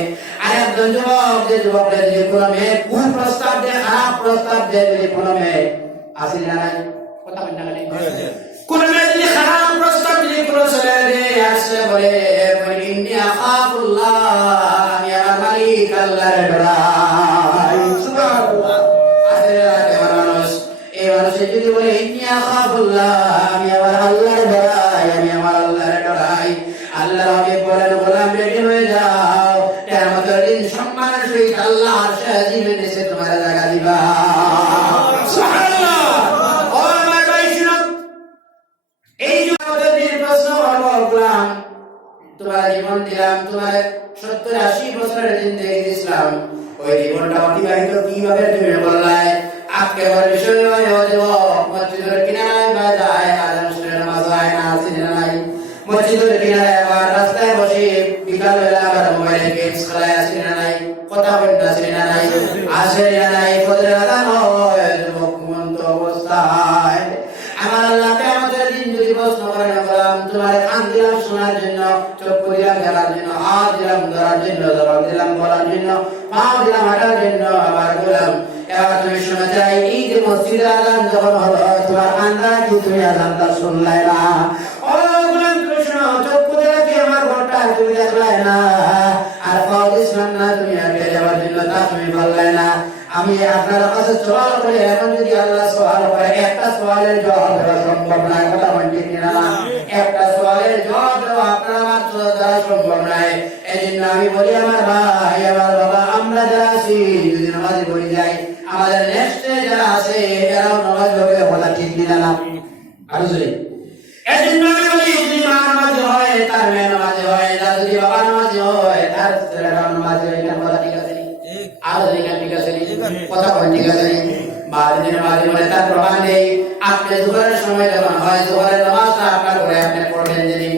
আর একজন যুবকের যদি কোনো মেয়ে কোন প্রস্তাব দেয় খারাপ প্রস্তাব দেয় যদি কোনো মেয়ে আসিল না নাই কথা বলতে গেলে কোন মেয়ে যদি খারাপ প্রস্তাব যদি কোনো ছেলে দেয় আসে বলে ইন্নী আখাফুল্লাহ আমি আমার মালিক আল্লাহর ডরাই সুবহানাল্লাহ যদি বলে ইন্নী আখাফুল্লাহ আমি আমার আল্লাহর ডরাই আল্লাহ রাব্বি বলেন গোলাম রেডি হয়ে যাও কিয়ামতের দিন সম্মানের সহিত আল্লাহ আরশে আজিমের নিচে তোমার জায়গা দিবা সুবহানাল্লাহ ও আমার ভাই শুনো এই কিয়ামতের দিন প্রশ্ন করব গোলাম তোমার জীবন দিলাম তোমার 70-80 বছরের জিন্দেগি দিলাম ওই জীবনটা অতিবাহিত কিভাবে তুমি বললে আজকে বড় বিষয় হয় মসজিদের কিনারায় বাজায় আজান শুনে নামাজ হয় না আসেন নাই মসজিদের কিনারায় আবার রাস্তায় বসে বিকাল বেলা আবার মোবাইলে গেমস খেলায় আসেন নাই কথা বলতে আসেন নাই আসেন নাই ফজরের আজান হয় যুবক মন্ত অবস্থায় আমার আল্লাহ কিয়ামতের দিন যদি প্রশ্ন করেন গোলাম তোমার কান দিলাম শোনার জন্য চক্ষু দিলাম দেখার জন্য হাত দিলাম ধরার জন্য জবান দিলাম বলার জন্য পা দিলাম হাঁটার জন্য আমার গোলাম এবার তুমি শুনে চাই এই যে মসজিদের আজান যখন হলো তোমার কান্দা কি তুমি আজানটা শুনলে না ও গোলাম তুমি শোনো চক্ষু দেখে আমার ঘরটা তুমি দেখলে না আর পাও দিলাম না তুমি আগে যাওয়ার জন্য তা তুমি বললে না আমি আপনার কাছে সওয়াল করি এখন যদি আল্লাহ সওয়াল করে একটা সওয়ালের জবাব দেওয়া সম্ভব না কথা বলছি কিনা একটা সওয়ালের জবাব দেওয়া আপনার আমার দ্বারা সম্ভব নয় এজন্য আমি বলি আমার ভাই আমার বাবা আমরা যারা আছি যদি নামাজ পড়ে যাই আমাদের নেক্সটে যারা আছে এরাও নামাজ পড়বে বলা ঠিক কিনা না আরো জোরে এজন্য আমি বলি যদি মা নামাজ হয় তার মেয়ে নামাজ হয় তার যদি বাবা নামাজ হয় তার ছেলেরা নামাজ হয় এটা বলা ঠিক আছে আর ঠিক আছে কথা বলেন ঠিক আছে মাঝে মানে তার প্রমাণ নেই আপনি জোহরের সময় যখন হয় জোহরের নামাজটা আপনার ঘরে আপনি পড়বেন যদি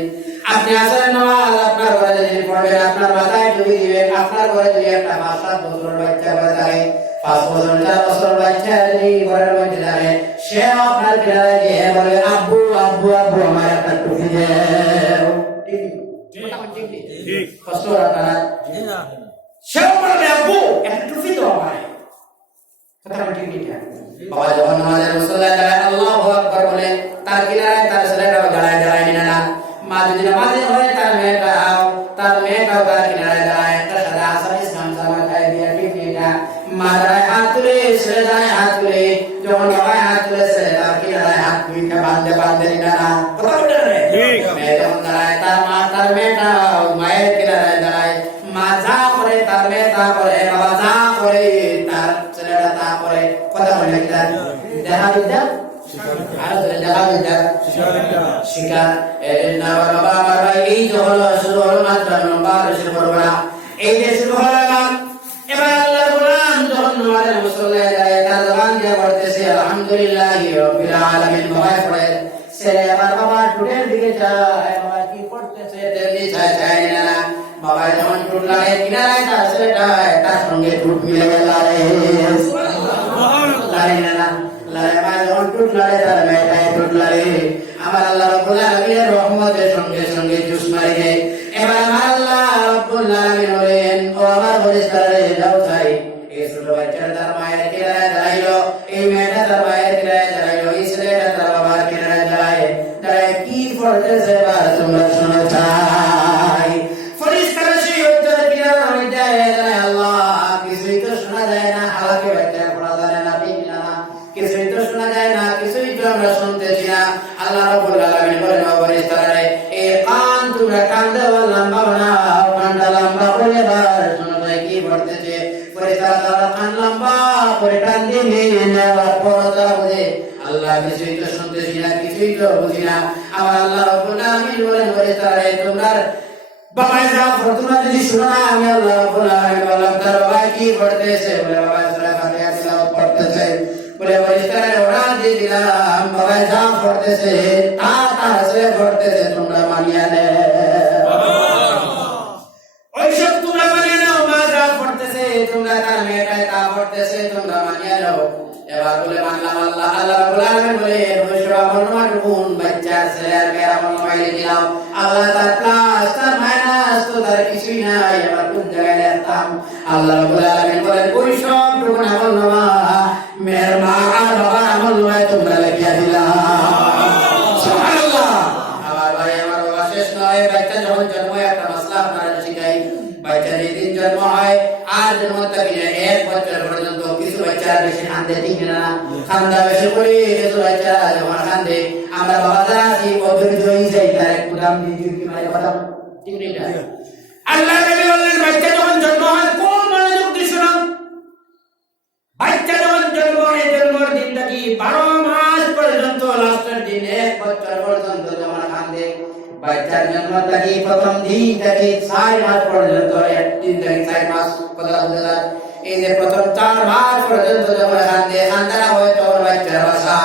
আপনি আসরের নামাজ আপনার ঘরে যদি পড়বেন আপনার মাথায় ঢুকে দিবেন আপনার ঘরে যদি একটা 5-7 বছরের বাচ্চা ঘরে থাকে 5 বছর 4 বছর বাচ্চা যদি ঘরের মধ্যে থাকে সে আপনার কিনারে গিয়ে বলে আব্বু আব্বু আব্বু আমার একটা টুপি দাও ঠিক কষ্ট রাখা সেও বলবে আব্বু একটা টুপি দাও আমায় কথা ঠিক ঠিক বাবা যখন নামাজের মুসল্লায় দাঁড়ায় আল্লাহু আকবার বলে তার কিনারে তার ছেলেটাও দাঁড়ায় না মা যদি নামাজে হয় তার মেয়েটাও তার কিনারে দাঁড়ায় একটা সাদা আসামি সামসামা খায় দিয়ে ঠিক না মা দাঁড়ায় হাত তুলে ছেলে দাঁড়ায় হাত তুলে যখন বাবা হাত তুলে ছেলে তার কিনারে হাত মিঠা বাঁধতে না কথা বলতে ঠিক মেয়ে যখন দাঁড়ায় তার মা তার মেয়েটাও মায়ের কিনারে দাঁড়ায় মা যা করে তার মেয়ে তা করে বাবা যা করে তার ছেলেটা তা করে কথা বলে দেখা বিদ্যা আর দেখা বিদ্যা শিকার এর না বাবা আমার ভাই এই যে হলো শুরু হলো মাত্র নম্বর শুরু করবো না এই যে শুরু হলো না এবার আল্লাহ কোরআন যখন আমাদের মুসল্লায় যায় তার জবান দিয়ে পড়তেছে আলহামদুলিল্লাহি রাব্বিল আলামিন ভয় পড়ে ছেলে আমার বাবা টুটের দিকে যায় বাবা কি করতেছে যদি চায় চায় না বাবা যখন টুট লাগে কিনারায় তার ছেলেটা তার সঙ্গে টুট মিলে গেল আমার আল্লাহ রাব্বুল আলামিনের রহমতের সঙ্গে সঙ্গে জুস মারি দেয়। এবার আমার আল্লাহ রাব্বুল আলামিন বলেন ও আমার ফেরেশতারা যাও চাই এই ছোট বাচ্চাটা তার মায়ের কিনারায় দাঁড়াইলো, এই মেয়েটা তার মায়ের কিনারায় দাঁড়াইলো, এই ছেলেটা তার বাবার কিনারায় দাঁড়ায় কি পড়তেছে এবার তোমরা শোনো চাই। ফেরেশতারা সেই বাচ্চার কিনারা হয়ে যায় আল্লাহ কিছুই তো শোনা যায় না, হালাকে বাচ্চা পড়া যায় না, ঠিক না কিছুই তো শোনা যায় না, কিছুই তো আমরা শুনতেছি না। আল্লাহ রাব্বুল আলামিন বলেন ও ফেরেশতারা এই কান তোমরা কান দেওয়া লম্বা বানাও, কানটা লম্বা করে এবার শোনো ভাই কি পড়তেছে। ফেরেশতারা তারা কান লম্বা করে কান দিয়ে নেওয়ার পর তারা বলে আল্লাহ কিছুই তো শুনতেছি না, কিছুই তো বুঝি না। আমার আল্লাহ রাব্বুল আলামিন বলেন ফেরেশতারা তোমরা বাবা যাও তোমরা যদি শোনো না আমি আল্লাহ রাব্বুল আলামিন বললাম তার বাবা কি পড়তেছে, বলে বাবা সূরা ফাতিহা তিলাওয়াত করতেছে। বলে ফেরেশতারা ওরা দিয়ে দিলাম বাবা যা পড়তেছে তা সে পড়তেছে তোমরা মানিয়ে নাও, ওইসব তোমরা মানিয়ে নাও, মা যা পড়তেছে তোমরা তার মেয়েটাই তা পড়তেছে তোমরা মানিয়ে নাও। এবার বলে মানলাম আল্লাহ। আল্লাহ রাব্বুল আলামিন বলে অবশ্য আমার মারুন বাচ্চা ছেলে আর মেয়ে আমার মোবাইলে দিলাম আল্লাহ তার প্লাস তার মাইনাস তো তার কিছুই নাই, এবার কোন জায়গায় রাখতাম। আল্লাহ রাব্বুল আলামিন বলে ওই সব টুকুন আমল নামা মেয়ের মা আর বাবার আমল নামায় তোমরা লিখিয়ে দিলাম। সুবহানাল্লাহ। আমার ভাই আমার বাবা শেষ নয়, বাচ্চা যখন জন্ম হয় একটা মাসলা আপনারা শিখাই। বাচ্চা যেদিন জন্ম হয় আর জন্ম থেকে 1 বছর পর্যন্ত কিছু বাচ্চা বেশি কান্দে, ঠিক না খান্দা বেশি করে কিছু বাচ্চা যখন কান্দে আমরা বাবা যারা আছি অধৈর্য হয়ে যাই, তার একটু দাম দিয়ে কি মানে কথা ঠিক নেই। আল্লাহ নবী বললেন বাচ্চা যখন জন্ম হয় কোন মনোযোগ দিয়ে শুনো, বাচ্চা যখন জন্ম হয় জন্মের দিন থেকে 12 মাস পর্যন্ত লাস্টের দিন 1 বছর পর্যন্ত যখন কান্দে, বাচ্চার জন্ম থেকে প্রথম দিন থেকে 4 মাস পর্যন্ত 1 দিন থেকে 4 মাস কথা বুঝা, এই যে প্রথম 4 মাস পর্যন্ত যখন কান্দে খান্দারা হয় তখন বাচ্চার ভাষা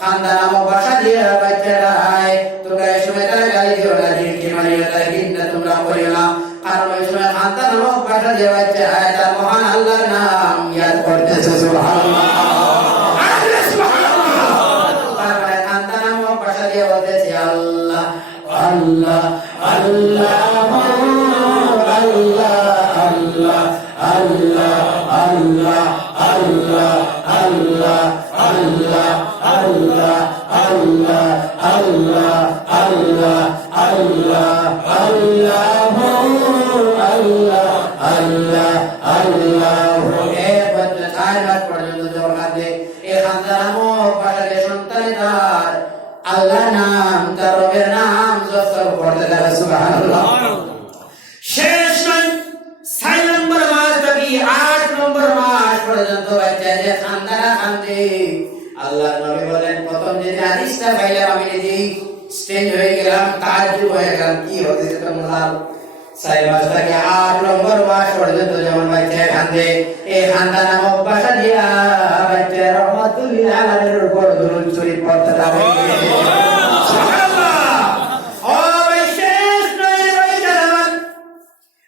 খান্দা নামক ভাষা দিয়ে বাচ্চারা হয়। তোমরা এই সময় তারা গালি দিও না, কি মানে তারা কিন্তু তোমরা করিও না, কারণ ওই সময় খান্দা নামক ভাষা দিয়ে বাচ্চা হয় তার মহান আল্লাহর নাম ইয়াদ করতেছে। সুবহানাল্লাহ সুবহানাল্লাহ। তারপরে খান্দা নামক ভাষা দিয়ে বলতেছে আল্লাহ আল্লাহ আল্লাহ আল্লাহ আল্লাহ আল্লাহ আল্লাহ আল্লাহ আল্লাহ আল্লাহ আল্লাহ আল্লাহ আল্লাহ আল্লাহ আল্লাহ আল্লাহ আল্লাহ আল্লাহ। এর বদলে 4 মাস পর্যন্ত যখন কাঁদে এই খান্দা নামক ভাষাকে সন্তানে তার আল্লাহ নাম তার রবের নাম জপ করতে থাকে। সুবহানাল্লাহ। শেষ নয় 6 নম্বর মাস থেকে 8 নম্বর মাস পর্যন্ত বাচ্চা যে খান্দারা কান্দে আল্লাহ নবী বলেন প্রথম যে হাদিসটা পাইলাম আমি নিজে স্টেঞ্জ হয়ে গেলাম, তাজ্জুব হয়ে গেলাম কি হতেছে তো মহাল 6 মাস থেকে 8 নম্বর মাস পর্যন্ত যখন বাচ্চা কান্দে এই খান্দা নামক ভাষা দিয়া বাচ্চা রহমাতুল লিল আলামিনের উপর দরুদ শরীফ পড়তে থাকে। সুবহানাল্লাহ। ও ভাই শেষ নয় ভাই জানান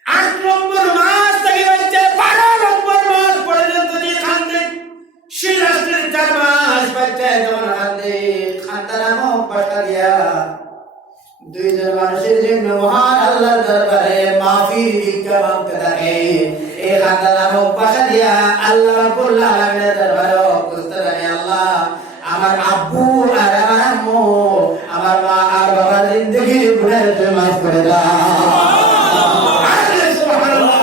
8 নম্বর মাস থেকে বাচ্চা 12 নম্বর মাস পর্যন্ত যে কান্দে সেই লাস্টের 4 মাস বাচ্চা যখন কান্দে খান্দা নামক ভাষা দিয়া দুইজন মানুষের জন্য মহান আল্লাহর দরবারে মাফির ভিক্ষা মাগতে থাকে। এই খান্দা নামক ভাষা দিয়া আল্লাহ রাব্বুল আলামিনের দরবারে খুঁজতে থাকে আল্লাহ আমার আব্বু আর আমার আম্মু আমার মা আর বাবার জিন্দেগির গুনাহ মাফ করে দাও। সুবহানাল্লাহ।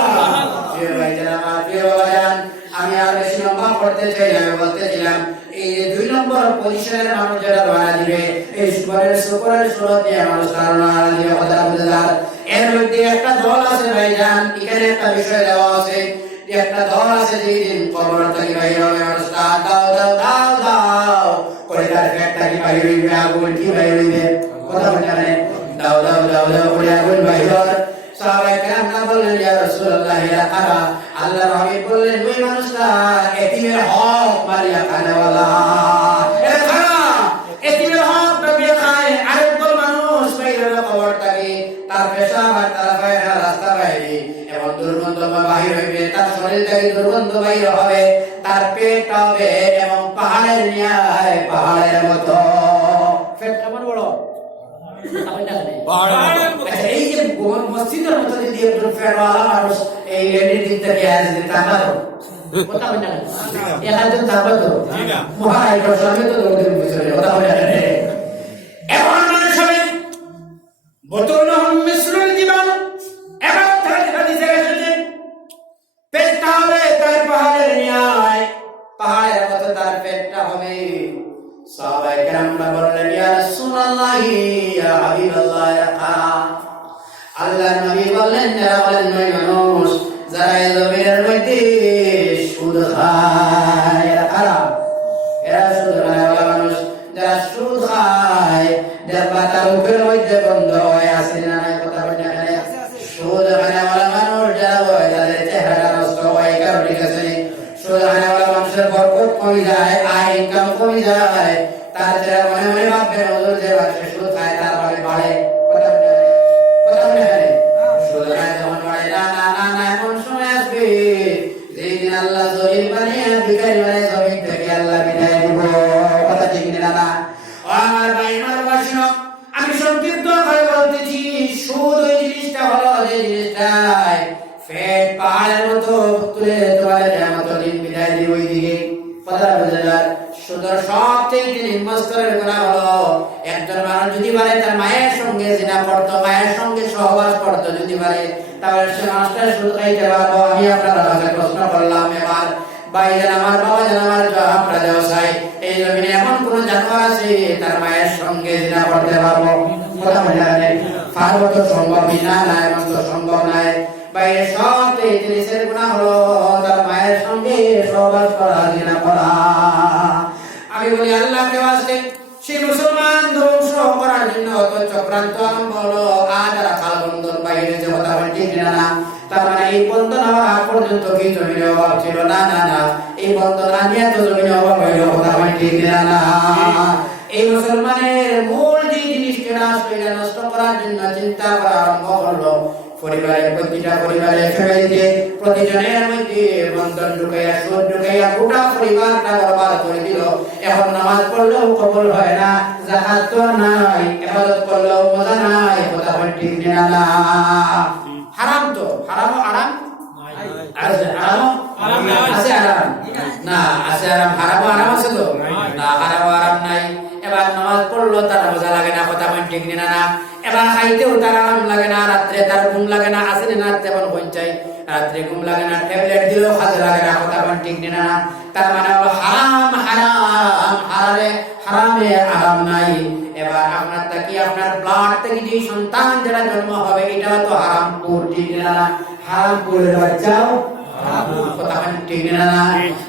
প্রিয় ভাইজান আমার প্রিয় ভাইজান আমি আর বেশি লম্বা করতে চাই না, বলতেছিলাম এই 2 নম্বর পজিশনের মানুষ যারা দোয়া দিবে এই শুকরের সুরত দিয়ে মানুষ কারণ দিবে কথা বুঝলাম। এর মধ্যে একটা দল আছে ভাইজান, এখানে একটা বিষয় দেওয়া আছে যে একটা দল আছে যেদিন কবর থেকে বাইরে হবে মানুষ দাও দাও দাও দাও করে তার পেটটা কি বাইরে হইবে, আগুন কি বাইরে হইবে কথা বলছেন দাও দাও দাও দাও করে আগুন বাইরে। সাহাবায়ে কেরাম না বললেন ইয়া রাসূলুল্লাহ ইয়া কারা, আল্লাহর হাবিব বললেন ওই মানুষটা এতিমের হক মারিয়া খানেওয়ালা, এ খানা এতিমের হক নবী খায়। আরেকদল মানুষ বাইরে কবর থাকে তার পেশাব আর তার পায়খানা রাস্তা বাইরে এবং দুর্গন্ধ বাহির হইবে, তার শরীর থেকে দুর্গন্ধ বাহির হবে, তার পেট হবে এবং পাহাড়ের ন্যায় পাহাড়ের মতো। পেট কেমন বড়? এই যে মসজিদের মতো যদি একজন ফেরওয়ালা মানুষ এই লেডির দিক থেকে আসবে তাকাবো কথা বলে না একজন তাকাবো তো মহারাজ প্রশ্নে তো লোকের পিছনে কথা বলে না এখন মানুষ হবে বতুলহম মিসরুল জীবন এবং তার হাদিসে এসেছে পেটটা হবে তার পাহাড়ের ন্যায় পাহাড়ের মতো তার পেটটা হবে। সাহাবায়ে কেরামরা বললেন ইয়া রাসূলুল্লাহ ইয়া হাবিবাল্লাহ ইয়া আল্লাহর নবী বললেন যারা বলেন নয় মানুষ যারা এই জমিনের মধ্যে সুদ খায় এরা খারাপ, এরা সুদ খায় মানুষ যারা সুদ খায় দেখবা তার মুখের মধ্যে গন্ধ হয়ে আসে না কথা বলে না সুদ খায় মানুষ যারা হয় তাদের চেহারা নষ্ট হয় কারণ ঠিক আছে সুদ খায় মানুষের বরকত কমে যায়, আয় ইনকাম কমে যায়, তার যারা মনে মনে ভাববে নজর যে বাসে সুদ খায় তার বাড়ি বাড়ে কথা বলে কথা বলে সুদ খায় যখন বাড়ে না না না না এমন সময় আসবে যেদিন আল্লাহ জলিল বানিয়ে ভিখারি বানিয়ে জমিন থেকে আল্লাহ বিদায় দিব কথা ঠিক না না আমার ভাই আমার বাসিনো আমি সংক্ষিপ্ত করে বলতেছি সুদ ওই জিনিসটা হলো যে জিনিসটাই ফেট পাহাড়ের মতো তুলে তোমার মতো দিন বিদায় দিব ওই দিকে কথা বুঝলাম। সুদের সবচেয়ে নিম্নস্তরের গুনাহ হলো একজন মানুষ যদি পারে তার মায়ের সঙ্গে জিনা করতো, মায়ের সঙ্গে সহবাস করতো যদি পারে তাহলে সে মানুষটা সুদ খাইতে পারবো। আমি আপনার কাছে প্রশ্ন করলাম এবার ভাইজান আমার বাবাজান আমার জবাবটা দেওয়া চাই এই জমিনে এমন কোন জানোয়ার আছে তার মায়ের সঙ্গে জিনা করতে পারবো কথা বলে পারবো তো সম্ভব না না এমন তো সম্ভব নয়। বাইরে সবচেয়ে জিনিসের গুনাহ হলো তার মায়ের সঙ্গে সহবাস করা জিনা করা। আমি বলি আল্লাহকে ওয়াস্তে সেই মুসলমান ধ্বংস করার জন্য অত চক্রান্ত আরম্ভ হলো আজ আর কাল বন্ধন বাইরে যে কথা বলে ঠিক না তার মানে এই বন্ধন হওয়ার আগ পর্যন্ত কি জমিনে অভাব ছিল না না না এই বন্ধন আনিয়া তো জমিনে অভাব হইল কথা বলে ঠিক না এই মুসলমানের মূল যে জিনিসটা নষ্ট করার জন্য চিন্তা করা আরম্ভ করলো পরিবারের প্রতিটা পরিবারের ফ্যামিলিতে প্রতিজনের মধ্যে বন্ধন ঢুকাইয়া সুদ ঢুকাইয়া গোটা পরিবারটা বরবাদ করে দিল। এখন নামাজ পড়লেও কবুল হয় না, যাকাত তো নাই, ইবাদত করলেও মজা নাই কথা বলে ঠিক না হারাম তো হারাম আরাম আছে হারাম আছে আরাম না আছে আরাম হারাম আরাম আছে তো না হারাম আরাম নাই। এবার নামাজ পড়লো তার মজা লাগে না কথা বলে ঠিক না এবার খাইতেও তার আরাম লাগে না, রাত্রে তার ঘুম লাগে না, আসেনি না তেমন পঞ্চায় রাত্রে ঘুম লাগে না, ট্যাবলেট দিলেও খাতে লাগে না কথা বলে ঠিক না। তার মানে হলো হারাম হারাম হারামে আরাম নাই। এবার আপনার থেকে আপনার ব্লাড থেকে যে সন্তান যারা জন্ম হবে এটাও তো হারামপুর ঠিক না হারামপুরের বাচ্চাও কথা ঠিক না।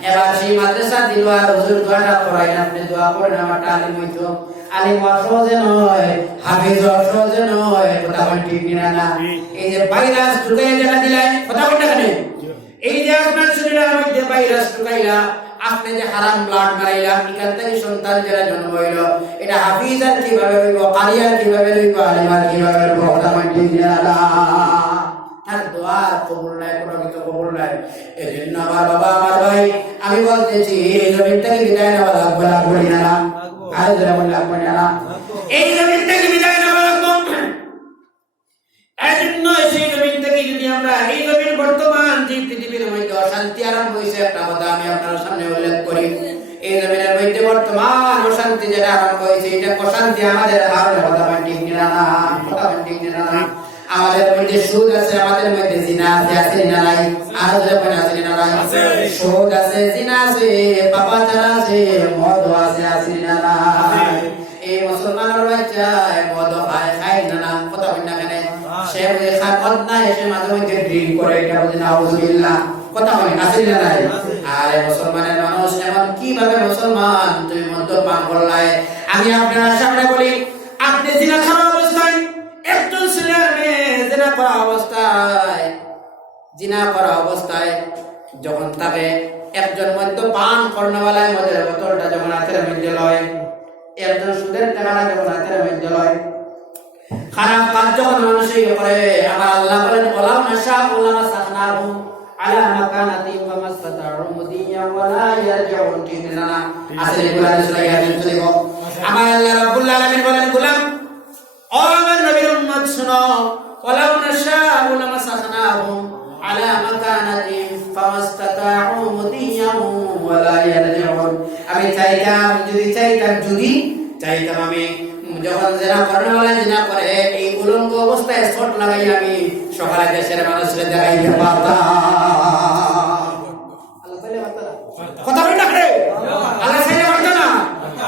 এবার সেই মাদ্রাসা দিল আর হুজুর দোয়াটা করাই আপনি দোয়া করেন আমার আলিম হইতো আলিম সহজে নয় হাফিজ সহজে নয় কথা ঠিক না। এই যে ভাইরাস ঢুকে যেটা দিলাই কথা বলতে কেন এই যে আপনার শরীরের মধ্যে ভাইরাস ঢুকাইলা আপনি যে হারাম ব্লাড মারাইলা এখান থেকে সন্তান যারা জন্ম হইল এটা হাফিজ আর কিভাবে হইব কারিয়ার কিভাবে হইব আলিম আর কিভাবে হইব কথা ঠিক না তার দোয়া কবুল নাই কোনো কিছু কবুল নাই। এজন্য আমার বাবা আমার ভাই আমি বলতেছি এই জমিন থেকে বিদায় নেওয়া লাগবে না বলি না আর যারা বলে লাগবে না এই জমিন থেকে বিদায় নেওয়া লাগবে। এজন্য সেই জমিন থেকে যদি আমরা এই জমিন বর্তমান যে পৃথিবীর মধ্যে অশান্তি আরম্ভ হয়েছে একটা কথা আমি আপনার সামনে উল্লেখ করি এই জমিনের মধ্যে বর্তমান অশান্তি যেটা আরম্ভ হয়েছে এটা অশান্তি আমাদের হাওড়ে কথা ঠিক না কথা ঠিক না। আমাদের মধ্যে সুদ আছে, আমাদের মধ্যে জিনা আছে আছে না নাই আর যখন আছে না নাই সুদ আছে জিনা আছে পাপাচার আছে মদ আছে আছে না নাই। এই মুসলমানের বাচ্চা মদ খায় খায় না কথা বল না কেন সে খায় মদ না এসে মাঝে মধ্যে ড্রিঙ্ক করে এটা বলে নাউজুবিল্লাহ কথা বলে আছে না নাই। আর মুসলমানের মানুষ এমন কিভাবে মুসলমান তুমি মদ্যপান করলাই আমি আপনার সামনে বলি আপনি জিনা খাওয়া অবস্থায় একজন ছেলের মেয়ে জিনা করা অবস্থায় যখন তাকে একজন মদ্যপান কর্ণওয়ালায় মদের বোতলটা যখন হাতের মধ্যে লয় একজন সুদের টাকাটা যখন হাতের মধ্যে লয় খারাপ কাজ যখন মানুষ করে আমার আল্লাহ বলেন ওয়ালাউ নাশা ওয়ালামা সাখনাহু আলা মাকানাতিন ওয়া মাসতাতাউ মুদিয়া ওয়া লা ইয়ারজিউন তিননা আসলে কোরআন সূরা ইয়াসিন শুনব আমার আল্লাহ রাব্বুল আলামিন বলেন গোলাম ও আমার নবীর উম্মত শুনো ওয়ালাউ নাশা ওয়ালামা সাখনাহু আলা মাকানাতিন ফামাসতাতাউ মুদিয়া ওয়া লা ইয়ারজিউন আমি চাইতাম আমি যখন জেনা কর্ণওয়ালা জেনা করে এই উলঙ্গ অবস্থায় শট লাগাই আমি সকালে দেশের মানুষের দেখাইতে পারতাম কথা বলি না রে আল্লাহ সাইলে পারতো না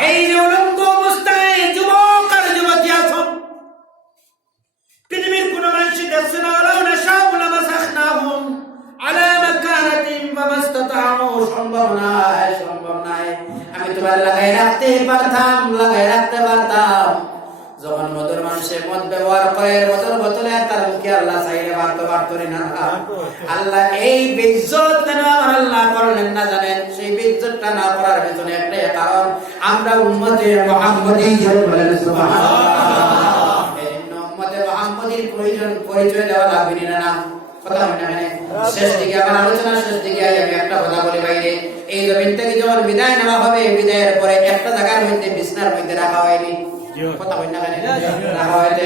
এই যে উলঙ্গ অবস্থায় যুবক আর যুবতী আছো পৃথিবীর কোন মানুষ দেখছে না ওলাও না শাউলা মাসাখনাহুম আলা মাকানাতিন ফামাসতাতাউ সম্ভব নাই আমি তোমার লাগাই রাখতে পারতাম যখন মধুর মানুষের মদ ব্যবহার করে মধুর বোতলে তার মুখে আল্লাহ চাইলে পারতো না আল্লাহ এই বেইজ্জত কেন আমার আল্লাহ করলেন না জানেন সেই বেইজ্জতটা না করার পেছনে একটাই কারণ আমরা উম্মতে মুহাম্মদী বলেন সুবহানাল্লাহ এই উম্মতে মুহাম্মদীর পরিচয় দেওয়া লাগবে না কথা মনে হয় শেষ দিকে আমার আলোচনা শেষ দিকে আমি একটা কথা বলি বাইরে এই জমিন থেকে যখন বিদায় নেওয়া হবে বিদায়ের পরে একটা জায়গার মধ্যে বিছনার মধ্যে রাখা হয়নি কথা বলি না রাখা হয়তো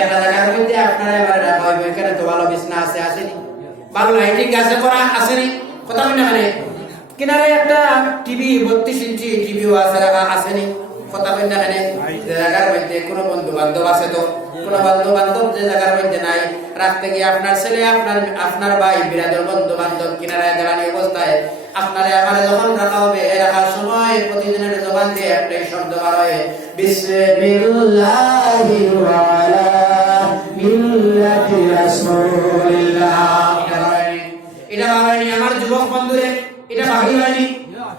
একটা জায়গার মধ্যে আপনারা এবার রাখা হবে এখানে তো ভালো বিছনা আছে আসেনি ভালো লাইটিং আছে করা আসেনি কথা বলি না কিনারে একটা টিভি 32 ইঞ্চি টিভিও আছে রাখা আসেনি কথা বলি না জায়গার মধ্যে কোনো বন্ধু বান্ধব আছে তো কোনো বন্ধু বান্ধব যে জায়গার মধ্যে নাই রাখতে গিয়ে আপনার ছেলে আপনার ভাই বিরাদর বন্ধু বান্ধব কিনারায় দাঁড়ানো অবস্থায় আপনারে আমারে যখন রাখা হবে রাখার সময় প্রতিদিনের জবান দিয়ে একটাই শব্দ বার হয় বিসমিল্লাহি ওয়া আলা মিল্লাতি রাসূলিল্লাহ এটা ভাবেনি আমার যুবক বন্ধুরে এটা ভাবি হয়নি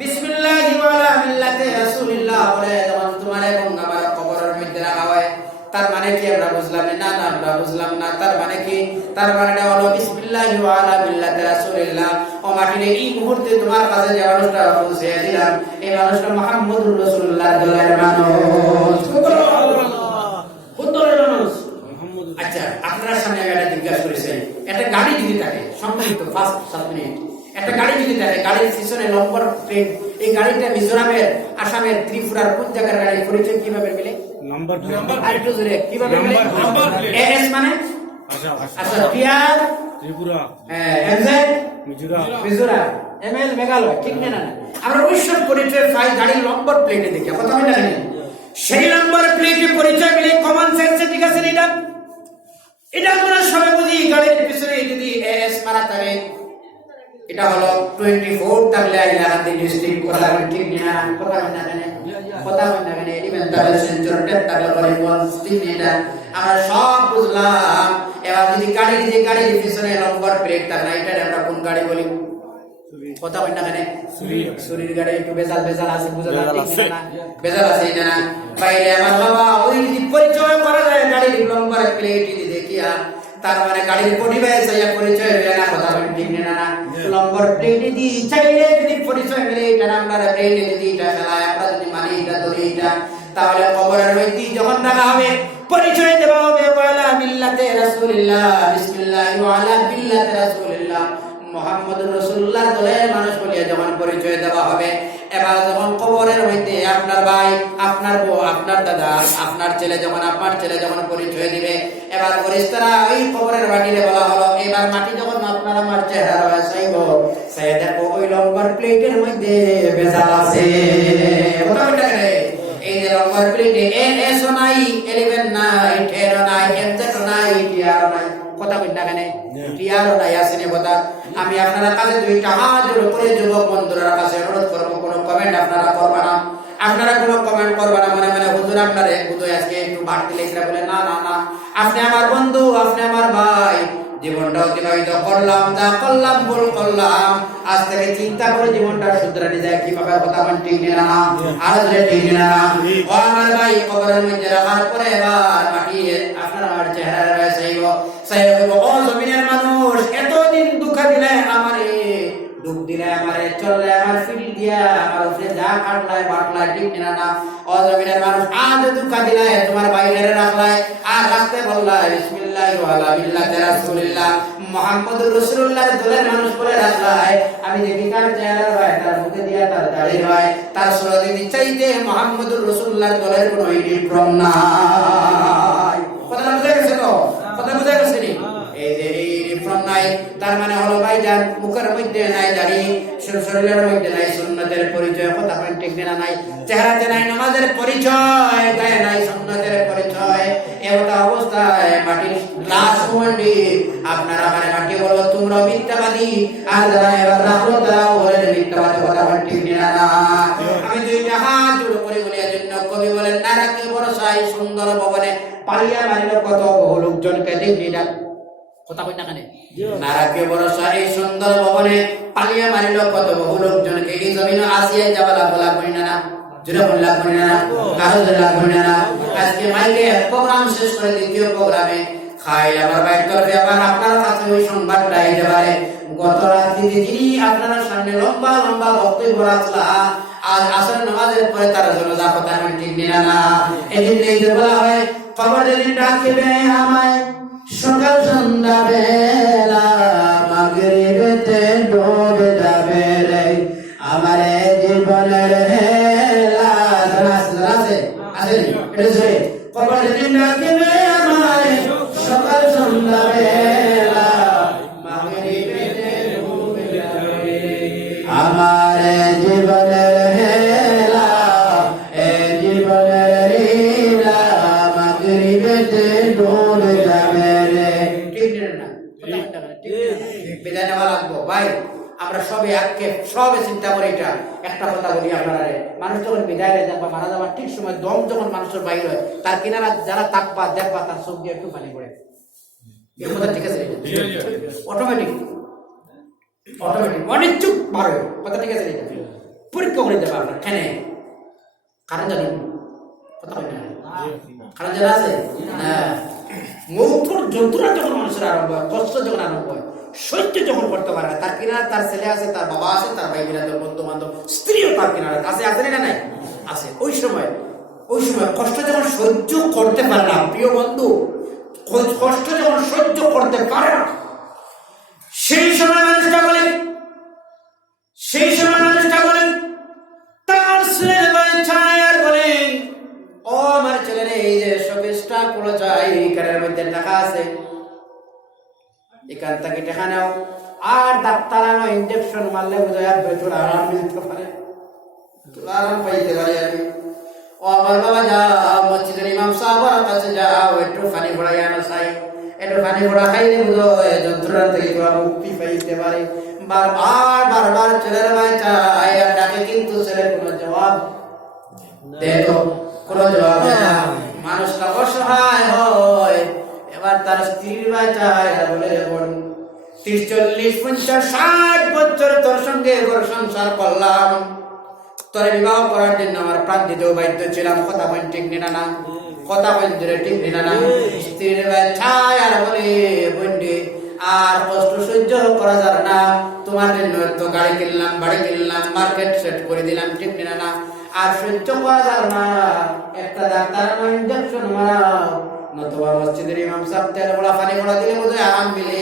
বিসমিল্লাহি ওয়া আলা মিল্লাতি রাসূলিল্লাহ বলে যখন তোমার এবং আমার কবরের মধ্যে রাখা হয় তার মানে কি আমরা বুঝলাম না আমরা বুঝলাম না তার মানে কি তার মানেটা হলো বিসমিল্লাহি ওয়া আলা মিল্লাতি রাসূলিল্লাহ ও মাটিরে এই মুহূর্তে তোমার কাছে যে মানুষটা পৌঁছে দিলাম এই মানুষটা মুহাম্মদুর রাসূলুল্লাহ দলের মানুষ সুন্দর মানুষ আচ্ছা আপনার সামনে একটা জিজ্ঞাসা করেছেন একটা গাড়ি যদি থাকে সম্মানিত ফার্স্ট 7 মিনিট একটা গাড়ি যদি থাকে গাড়ির পিছনে নম্বর প্লেট এই গাড়িটা মিজোরামের আসামের ত্রিপুরার কোন জায়গার গাড়ি পরিচয় কিভাবে মিলে নম্বর আরেকটু জোরে কিভাবে মিলে এস মানে আচ্ছা TR Tripura MZ Mizoram ML Meghalaya ঠিক না আমরা ওইসব পরিচয় পাই গাড়ির নম্বর প্লেটে দেখি কথা বলি না সেই নম্বর প্লেটে পরিচয় মিলে কমন সেন্সে ঠিক আছে এটা আমরা সবাই বুঝি গাড়ির পিছনে যদি এস মারা থাকে এটা হলো 24 তাহলে আইলাহান্দি ডিস্ট্রিক্ট কথা ঠিক না কথা না এলিমেন্টাল সেন্সর তাহলে বলে স্টিম এটা আমরা সব বুঝলাম এবার যদি গাড়ির পিছনে নম্বর প্লেট থাকে না এটা আমরা কোন গাড়ি বলি কথা বলি না শরীর গাড়ি একটু বেজাল আছে বুঝা না বেজাল আছে না বাইরে আমার বাবা ওই যদি পরিচয় করা যায় গাড়ির নম্বর প্লেট যদি দেখিয়া তার মানে গাড়ির পরিবেশ या পরিচয় হয়ে না কথা বলি ঠিক না নম্বর প্লেট দি চাইলে যদি পরিচয় মিলে এটা নাম্বার প্লেট যদি এটা চালায় আমরা যদি মানি এটা ধরি এটা তাহলে কবরের মধ্যে যখন রাখা হবে পরিচয় দেওয়া হবে ওয়ালা মিল্লাতে রাসূলুল্লাহ বিসমিল্লাহি ওয়া আলা মিল্লাতে রাসূলুল্লাহ মুহাম্মদুর রাসূলুল্লাহ দলের মানুষ বলিয়া যখন পরিচয় দেওয়া হবে এবার যখন কবরের মধ্যে আপনার ভাই আপনার বউ আপনার দাদা আপনার ছেলে যখন পরিচয় দিবে এবার ফেরেশতারা ওই কবরের মাটিতে বলা হলো এবার মাটি যখন আপনার আমার চেহারা চাইব সে দেখো ওই নম্বর প্লেটের মধ্যে ভেজাল আছে এই যে নম্বর প্লেটে এস নাই 11 নাই 13 নাই 17 নাই টিআর নাই কথা বলি না টিআর নাই আসেনি কথা আমি আপনারা কাছে দুইটা হাত জোড় করে যুবক বন্ধুরা কাছে অনুরোধ করব কোনো কমেন্ট আপনারা করবা না মানে হুজুর আপনারে বুঝই আজকে একটু বাড়তি লেখরা বলে না আপনি আমার বন্ধু আপনি আমার ভাই জীবনটা অতিবাহিত করলাম যা করলাম ভুল করলাম আজ থেকে চিন্তা করে জীবনটা শুধরানি যায় কিভাবে কথা বলেন ঠিক না আর যদি ঠিক না ও আমার ভাই কবরের মধ্যে রাখার পরে এবার মাটি আপনার আমার চেহারা সাইব ও জমিনের মানুষ এতদিন দুঃখ দিলে আমারে ডুব দিলে আমারে চললে আমার ফিরি দিয়া আমার উপরে যা কাটলায় বাটলায় ঠিক না না অজমিনের মানুষ আজ দুঃখা দিলায় তোমার বাইরে রাখলায় আর রাখতে বললায় বিসমিল্লাহ ওয়ালা বিল্লাহি রাসূলুল্লাহ মুহাম্মদুর রাসূলুল্লাহর দলের মানুষ বলে রাখলায় আমি দেখি তার চেহারা হয় তার মুখে দিয়া তার দাড়ি হয় তার সুরদি চাইতে মুহাম্মদুর রাসূলুল্লাহর দলের কোনো ইউনিফর্ম নাই কথা বুঝা গেছে তো কথা বুঝা গেছে নি এই যে ইউনিফর্ম নাই তার মানে হলো ভাইজান মুখের মধ্যে নাই দাড়ি শরীরের মধ্যে নাই সুন্নতের পরিচয় কথা কোন ঠিক না নাই চেহারাতে নাই নামাজের পরিচয় গায়ে নাই সুন্নতের পরিচয় এমতা অবস্থায় মাটির গ্লাস মন্ডি আপনারা মানে মাটি বলো তোমরা মিথ্যাবাদী আর যারা এবার রাখলো তারা বলেন মিথ্যাবাদী কথা কোন ঠিক না না আমি দুইটা হাত জোড় করে বলি এজন্য কবি বলেন নারাকে বরসাই সুন্দর ভবনে পালিয়া মারিল কত লোকজনকে দেখি না কথা কই না কেন নারাকে বরসা এই সুন্দর ভবনে পালিয়া মারিল কত বহু লোকজনকে এই জমিন আসিয়া যাওয়া বলা কই না জুড়ে বললা কই না কারো জেলা কই না আজকে মাইকে প্রোগ্রাম শেষ করে দ্বিতীয় প্রোগ্রামে খাই আমার বাইর তরফে আবার আপনার কাছে ওই সংবাদটা আইতে পারে গত রাত্রি যিনি আপনার সামনে লম্বা লম্বা বক্তব্য রাখলা আজ আসর নামাজের পরে তার জন্য যা কথা আমি ঠিক না এদিন এই যে বলা হয় খবর যেদিন ডাকিবে আমায় সকাল সন্ধ্যা বেলা মাগরিবেতে ডুবে যাবে রে আমার জীবনের হেলা আছে এটা খবর যেদিন ডাকিবে আমায় সকাল সন্ধ্যা বেলা মাগরিবেতে ডুবে যাবে আমার জীবনের হেলা এ জীবনের লীলা মাগরিবেতে ডুবে যাবে বিদায় নেওয়া লাগবো ভাই আমরা সবে আজকে সবে চিন্তা করি এটা একটা কথা বলি আপনারা মানুষ যখন বিদায় হয়ে যাবে মারা যাওয়ার ঠিক সময় দম যখন মানুষের বাইর হয় তার কিনারা যারা তাকবা দেখবা তার চোখ দিয়ে একটু পানি পড়ে ঠিক আছে অটোমেটিক অনিচ্ছুক ভাবে কথা ঠিক আছে পরীক্ষা করে দেবে আপনার কেন কারণ জানেন কথা হয় না কারণ জানা আছে না মৌথুর যন্ত্রণা যখন মানুষের আরম্ভ হয় কষ্ট যখন আরম্ভ হয় সহ্য যখন করতে পারে না তার কিনারা তার ছেলে আছে তার বাবা আছে তার ভাই বোনেদের বন্ধু বান্ধব স্ত্রীও তার কিনারা কাছে আছে না নাই আছে ওই সময় কষ্ট যখন সহ্য করতে পারে না প্রিয় বন্ধু কষ্ট যখন সহ্য করতে পারে না সেই সময় মানুষটা বলেন তার ছেলে ভাই ছায়ার বলেন ও আমার ছেলে রে এই যে শোকেসটা পুরো চাই এইখানের মধ্যে টাকা আছে এখান থেকে টাকা নাও আর ডাক্তার আনো ইনজেকশন মারলে বোঝা যাবে তোর আরাম মিলতে পারে তোর আরাম পাইতে পারি আমি ও আমার বাবা যা মসজিদের ইমাম সাহেবের কাছে যাও একটু পানি ফোড়াই আনো চাই একটু পানি ফোড়া খাইলে বুঝো যন্ত্রণা থেকে তোরা মুক্তি পাইতে পারে বারবার ছেলের ভাই চাই আর ডাকে কিন্তু ছেলের কোনো জবাব দেখো কোনো জবাব না মানুষটা অসহায় হয় এবার তার স্ত্রীর বাঁচায় আর বলে 30, 40, 50, 60 বছর তোর সঙ্গে ঘর সংসার করলাম তোর বিবাহ করার জন্য আমার প্রাণ দিতেও বাধ্য ছিলাম কথা বলেন ঠিক না কথা বলেন ধরে ঠিক না স্ত্রীর বাঁচায় আর বলে বন্ডে আর কষ্ট সহ্য করা যাবে না তোমার জন্য তো গাড়ি কিনলাম বাড়ি কিনলাম মার্কেট সেট করে দিলাম ঠিক না আর সহ্য করা যাবে না একটা ডাক্তার ইনজেকশন মারাও নতুবা মসজিদের ইমাম সাহেব তেল বড়া পানি বড়া দিলে বোধহয় আরাম মিলে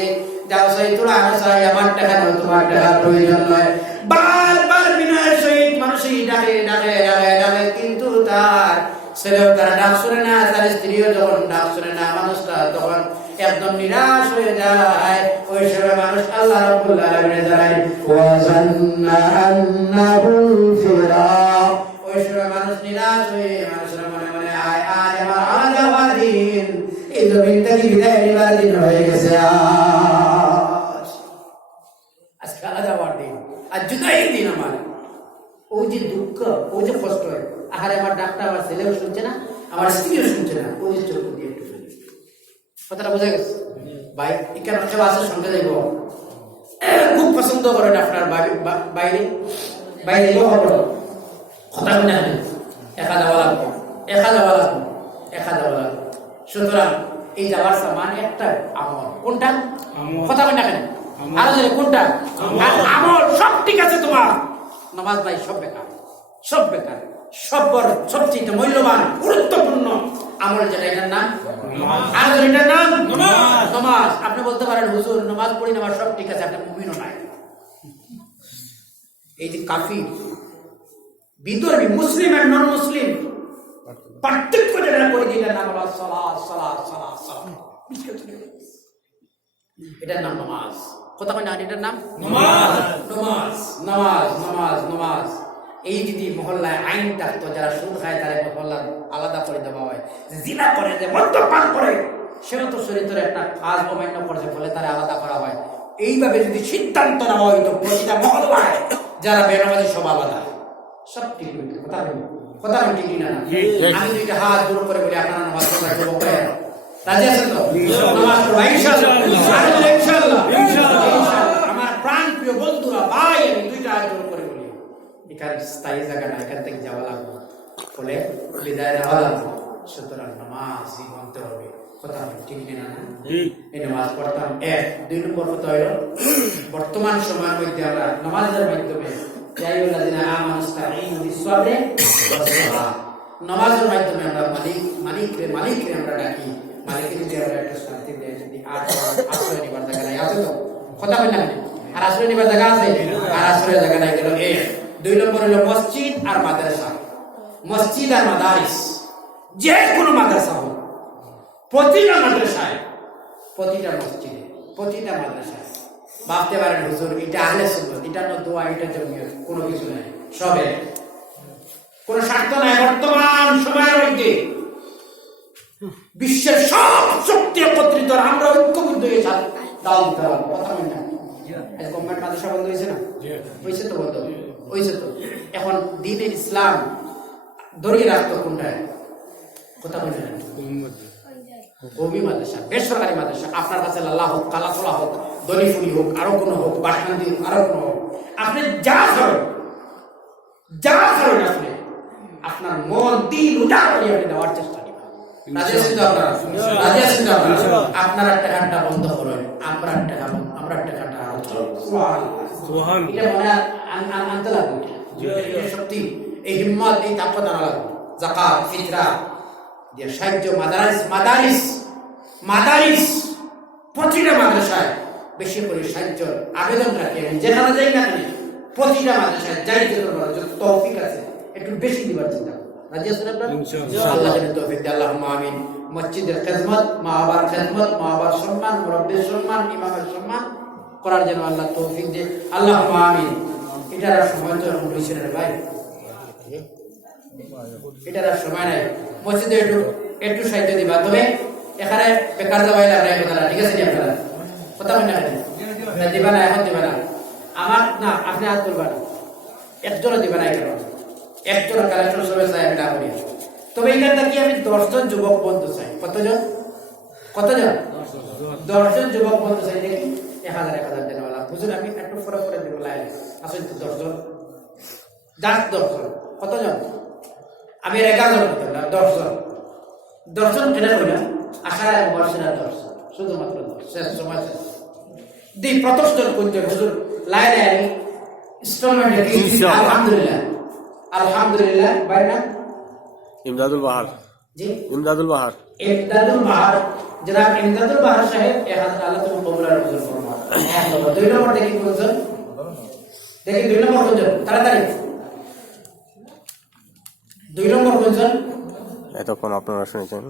যাও সেই তোরা আসাই আমার টাকা নয় তোমার টাকা প্রয়োজন নয় বারবার বিনয়ের সহিত মানুষই ডাকে কিন্তু তার ছেলেও তারা ডাক শুনে না তার স্ত্রীও যখন ডাক শুনে না মানুষটা তখন একদম নিরাশ হয়ে যায় ওই সময় মানুষ আল্লাহ রাব্বুল আলামিনের জানায় ওয়া জান্না আন্নাহুল ফিরাক ওই সময় মানুষ নিরাশ হয়ে মানুষের মনে মনে আয় আজ আমার আলাদা দিন এই জমিন থেকে বিদায় নেবার দিন হয়ে গেছে আজকে আলাদা দিন আর জুদাই দিন আমার ওই যে দুঃখ ওই যে কষ্ট হয় আহারে আমার ডাক্তার আমার ছেলেও শুনছে না আমার স্ত্রীও শুনছে না ওই যে চোখ দিয়ে একটু কথাটা বোঝা গেছে ভাই এখানে কেউ আছে সঙ্গে যাইব খুব পছন্দ করেন আপনার বাইরে কথা না একা যাওয়া লাগবে সুতরাং এই যাওয়ার সামান একটা আমল কোনটা কথা বলে না কেন আর কোনটা? আর আমল সব ঠিক আছে তোমার, নামাজ নাই সব বেকার, সব বেকার। সবচেয়ে মূল্যবান গুরুত্বপূর্ণ আমল যেটা, এটার নাম আর এটার নাম নামাজ। আপনি বলতে পারেন হুজুর নামাজ পড়ি না, আমার সব ঠিক আছে, একটা মুমিনও নাই। এই যে কাফির বিদর্ভী মুসলিম আর নন মুসলিম পার্থক্য যেটা করে দিলেন নাম হলো সালাত সালাত সালাত সালাত, এটার নাম নামাজ। কথা কয় না, এটার নাম নামাজ নামাজ নামাজ নামাজ নামাজ। এই যদি মহল্লায় আইন থাকতো, যারা সুদ খায় তারা মহল্লা আলাদা করে দেওয়া হয়, জিনা করে, যে মদ্যপান করে সেটা তো চরিত্রের একটা কাজ অমান্য করেছে বলে তারা আলাদা করা হয়। এইভাবে যদি সিদ্ধান্ত নেওয়া হইতো প্রতিটা মহল্লায় যারা বেনামাজি সব আলাদা, সব ঠিক হইতো। কথা ঠিক না? আমি দুইটা হাত দূর করে বলি আপনারা নামাজ পড়া দেবো, রাজি আছেন তো? নামাজ পড়া ইনশাআল্লাহ ইনশাআল্লাহ ইনশাআল্লাহ। আমার প্রাণ প্রিয় বন্ধুরা, ভাই, আমি দুইটা হাত দূর করে বলি, এখানে স্থায়ী জায়গা না, এখান থেকে যাওয়া লাগবে, বলে বিদায় নেওয়া লাগবে। সুতরাং নামাজই মানতে হবে। কথা ঠিক না? এই নামাজ পড়তাম। এক, 2 নম্বর কথা হইল বর্তমান সময়ের মধ্যে আমরা নামাজের মাধ্যমে নামাজের মাধ্যমে আমরা মালিকরে আমরা ডাকি, মালিকের যদি আমরা একটা শান্তি দেয়, যদি আশ্রয় নিবার জায়গা নাই আছে তো? কথা বলি না? আর আশ্রয় নিবার জায়গা আছে? আর আশ্রয়ের জায়গা নাই গেল। 2 নম্বর হলো মসজিদ আর মাদ্রাসা। মসজিদ আর মাদারিস, যে কোনো মাদ্রাসা হোক, প্রতিটা মাদ্রাসায়, প্রতিটা মসজিদে, প্রতিটা মাদ্রাসায় ভাবতে পারেন হুজুর এটা আহলে সুন্নাত, এটা না দোয়া, এটা জমিয়ত, কোনো কিছু নাই, সবে কোনো স্বার্থ নাই। বর্তমান সময়ের মধ্যে বিশ্বের সব শক্তি একত্রিত, আমরা ঐক্যবদ্ধ হয়ে দাও দিতে হবে। কথা বলি না? গভর্নমেন্ট মাদ্রাসা বন্ধ হয়েছে না? হয়েছে তো, বন্ধ হয়েছে তো। এখন দ্বীন ইসলাম ধরিয়ে রাখতো কোনটায়? কথা বলি না? কওমি মাদ্রাসা, বেসরকারি মাদ্রাসা, আপনার কাছে লাল্লাহ হোক, কালাফলা হোক, দলিফুলি হোক, আরো কোনো হোক, বাসকান্দি হোক, আরো কোনো হোক, আপনি যা করেন, যা করেন, আপনি আপনার মন দিল উঠা করে আপনি দেওয়ার চেষ্টা করবেন। রাজি আছেন তো আপনারা? রাজি আছেন তো আপনারা? আপনারা টাকাটা বন্ধ করেন, আমরা টাকাটা সুবহানাল্লাহ, এটা মনে আনতে লাগবে। সত্যি এই হিম্মত, এই তাকওয়া আনা লাগবে। যাকাত, ফিতরা দিয়ে সাহায্য, মাদারিস প্রতিটা মাদ্রাসায় বেশি করে সাহায্য আবেদন রাখে। যেখানে যাই না কেন প্রতিটা মাদ্রাসায় যাই যত তৌফিক আছে একটু বেশি দিবার চিন্তা। রাজি আছেন আপনারা? আল্লাহ যেন তৌফিক দেয়, আল্লাহুম্মা আমিন। মসজিদের খেদমত, মা বাবার খেদমত, মা বাবার সম্মান, মুরব্বির সম্মান, ইমামের সম্মান করার জন্য আল্লাহ তৌফিক দেয়, আল্লাহুম্মা আমিন। এটার সময় তো এখন হয়েছে না ভাই, এটার সময় নাই। মসজিদে একটু সাহায্য দিবা, তবে এখানে বেকার যাবাই লাগবে কথাটা, ঠিক আছে? আপনারা কথা বলেন না, দিবা না, এখন দিবা না, আমার না, আপনি হাত তুলবা না, একজনও দিবা না, এখানে একজনের কালেকশন সবে চাই আমি না করি। তবে এখানটা কি আমি 10 জন যুবক বন্ধু চাই। কতজন? 10 জন যুবক বন্ধু চাই। দেখি 1000 দেওয়ালা বুঝুন, আমি একটু পরে দেবো লাইন আসেন তো 10 জন, 10 জন। কতজন? আমি 11 জন, 10 জন কেনা করি না, আশা বর্ষে না 10, শুধুমাত্র 10 শেষ সময় শেষ দিই। প্রথম কোনজন হুজুর লাইনে আমি ইনস্টলমেন্ট দেখি, আলহামদুলিল্লাহ আলহামদুলিল্লাহ। বাইরে ইমদাদুল বাহার, জি ইমদাদুল বাহার জনাব ইমদাদুল বাহার সাহেব, আল্লাহ তুমি কবুল আর মঞ্জুর ফরমাও। 2 নম্বর দেখি কোনজন, দেখি 2 নম্বর কোনজন, তাড়াতাড়ি 2 নম্বর কোনজন? এতক্ষণ আপনারা শুনেছেন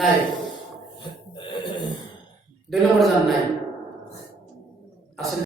নাই, 2 নম্বর জান নাই। আসলে